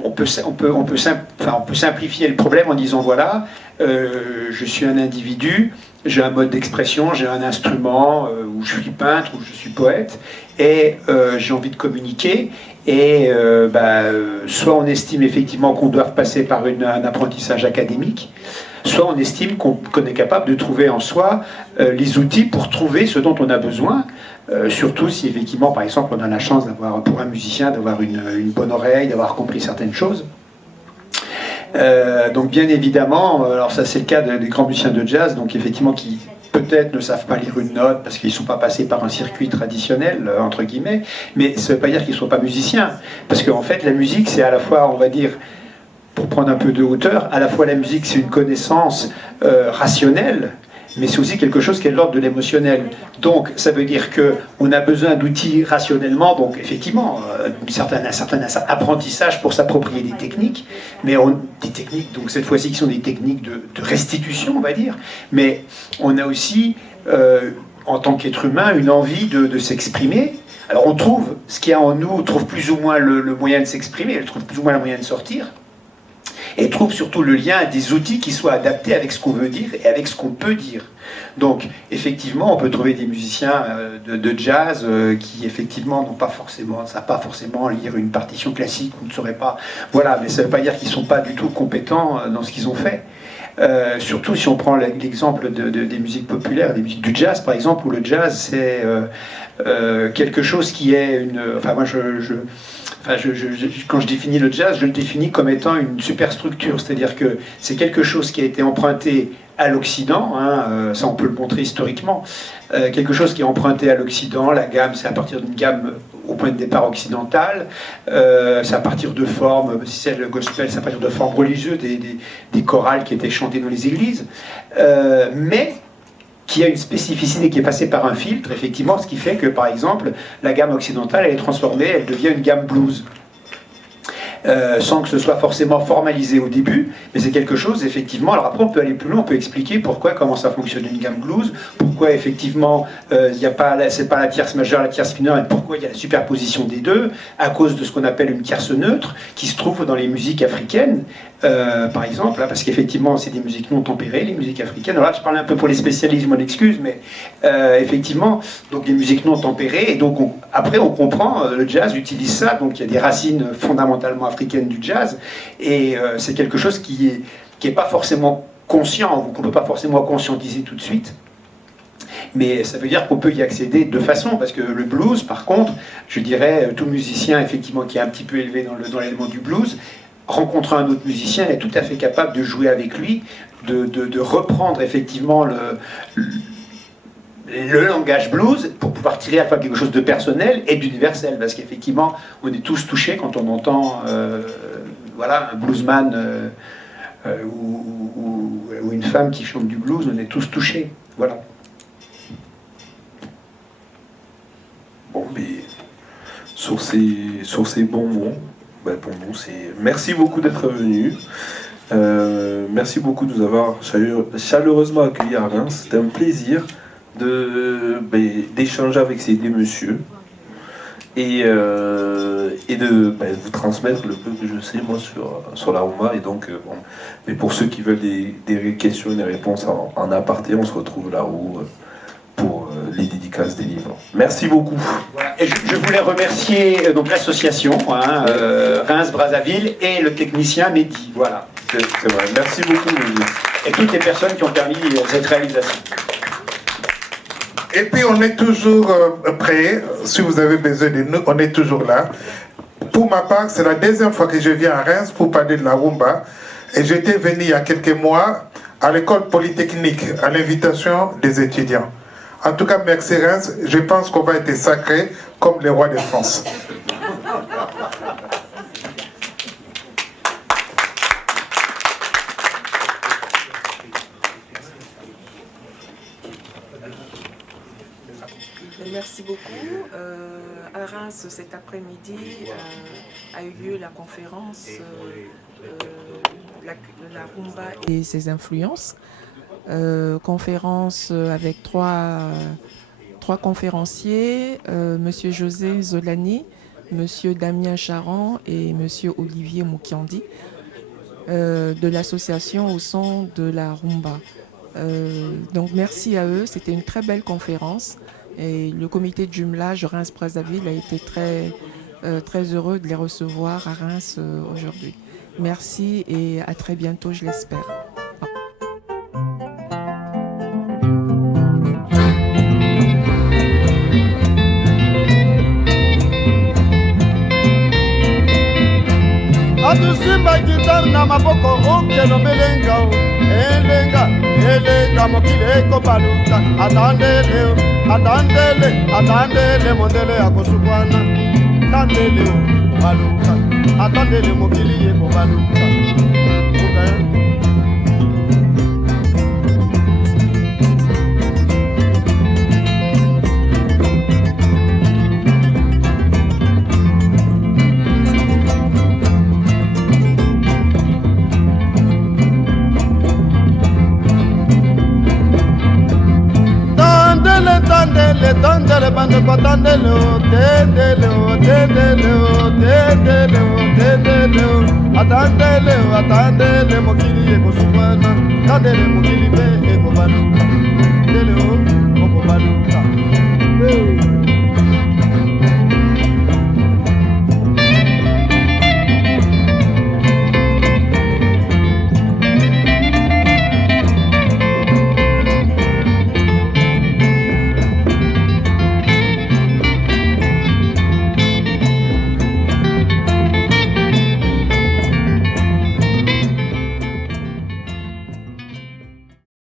On peut simplifier le problème en disant voilà, je suis un individu, j'ai un mode d'expression, j'ai un instrument, ou je suis peintre, ou je suis poète, et j'ai envie de communiquer, et soit on estime effectivement qu'on doit passer par un apprentissage académique, soit on estime qu'on est capable de trouver en soi les outils pour trouver ce dont on a besoin, surtout si effectivement, par exemple, on a la chance d'avoir, pour un musicien, d'avoir une bonne oreille, d'avoir compris certaines choses. Donc bien évidemment, alors ça c'est le cas des grands musiciens de jazz, donc effectivement qui peut-être ne savent pas lire une note parce qu'ils ne sont pas passés par un circuit traditionnel, entre guillemets, mais ça ne veut pas dire qu'ils ne sont pas musiciens. Parce qu'en fait, la musique, c'est à la fois, on va dire, pour prendre un peu de hauteur, à la fois la musique, c'est une connaissance rationnelle, mais c'est aussi quelque chose qui est de l'ordre de l'émotionnel. Donc, ça veut dire qu'on a besoin d'outils rationnellement, donc effectivement, un certain apprentissage pour s'approprier des techniques, mais des techniques, donc cette fois-ci, qui sont des techniques de restitution, on va dire, mais on a aussi, en tant qu'être humain, une envie de s'exprimer. Alors, on trouve, ce qu'il y a en nous, on trouve plus ou moins le moyen de s'exprimer, on trouve plus ou moins le moyen de sortir, et trouve surtout le lien à des outils qui soient adaptés avec ce qu'on veut dire et avec ce qu'on peut dire. Donc, effectivement, on peut trouver des musiciens de jazz qui, effectivement, n'ont pas forcément, ne savent pas forcément lire une partition classique, ou ne sauraient pas... Voilà, mais ça ne veut pas dire qu'ils ne sont pas du tout compétents dans ce qu'ils ont fait. Surtout si on prend l'exemple des musiques populaires, des musiques du jazz, par exemple, où le jazz, c'est quelque chose qui est une... Enfin, moi, quand je définis le jazz, je le définis comme étant une superstructure, c'est-à-dire que c'est quelque chose qui a été emprunté à l'Occident, hein, ça on peut le montrer historiquement, quelque chose qui est emprunté à l'Occident, la gamme c'est à partir d'une gamme au point de départ occidental, c'est à partir de formes, si c'est le gospel, c'est à partir de formes religieuses, des chorales qui étaient chantées dans les églises, mais qui a une spécificité qui est passée par un filtre, effectivement, ce qui fait que, par exemple, la gamme occidentale, elle est transformée, elle devient une gamme blues. Sans que ce soit forcément formalisé au début, mais c'est quelque chose, effectivement, alors après on peut aller plus loin, on peut expliquer pourquoi, comment ça fonctionne une gamme blues, pourquoi effectivement c'est pas la tierce majeure, la tierce mineure, et pourquoi il y a la superposition des deux, à cause de ce qu'on appelle une tierce neutre, qui se trouve dans les musiques africaines, par exemple, hein, parce qu'effectivement c'est des musiques non tempérées, les musiques africaines. Alors là je parle un peu pour les spécialistes, je m'en excuse, mais effectivement, donc les musiques non tempérées, et donc après on comprend, le jazz utilise ça, donc il y a des racines fondamentalement africaine du jazz, et c'est quelque chose qui est pas forcément conscient, ou qu'on ne peut pas forcément conscientiser tout de suite, mais ça veut dire qu'on peut y accéder de façon, parce que le blues, par contre, je dirais, tout musicien effectivement qui est un petit peu élevé dans l'élément du blues, rencontrant un autre musicien, est tout à fait capable de jouer avec lui, de reprendre effectivement le langage blues pour pouvoir tirer à la fois quelque chose de personnel et d'universel, parce qu'effectivement on est tous touchés quand on entend voilà, un bluesman ou une femme qui chante du blues, on est tous touchés, voilà. Bon, mais sur ces bons mots, pour nous c'est merci beaucoup d'être venu. Merci beaucoup de nous avoir chaleureusement accueillis à Reims. C'était un plaisir d'échanger avec ces deux messieurs et de vous transmettre le peu que je sais moi sur la rumba. Et donc mais pour ceux qui veulent des questions et des réponses en aparté, on se retrouve là-haut pour les dédicaces des livres. Merci beaucoup. Voilà. Et je voulais remercier donc l'association Reims-Brazzaville et le technicien Mehdi. Voilà. C'est vrai. Merci beaucoup. Et toutes les personnes qui ont permis cette réalisation. Et puis on est toujours prêts, si vous avez besoin de nous, on est toujours là. Pour ma part, c'est la deuxième fois que je viens à Reims pour parler de la rumba. Et j'étais venu il y a quelques mois à l'école polytechnique à l'invitation des étudiants. En tout cas, merci Reims, je pense qu'on va être sacrés comme les rois de France. Merci beaucoup. À Reims, cet après-midi, a eu lieu la conférence la rumba et ses influences. Conférence avec trois conférenciers, Monsieur José Zolani, Monsieur Damien Charan et Monsieur Olivier Moukiandi, de l'association au son de la rumba. Donc merci à eux, c'était une très belle conférence. Et le comité de jumelage Reims-Brazzaville a été très heureux de les recevoir à Reims aujourd'hui. Merci et à très bientôt, je l'espère. atusimba gitari na maboko okelo belenga elenga mokili ekobaluka. Atandele, atandele, atandele, mondele akosukwana. Atandele, baluka. Atandele, mokili ekobaluka. Tandele bande kwa tandele o tendele o tendele o tendele o tendele o atandele o atandele mokili eko sumana tandele mokili be eko baluka tendele o oko baluka.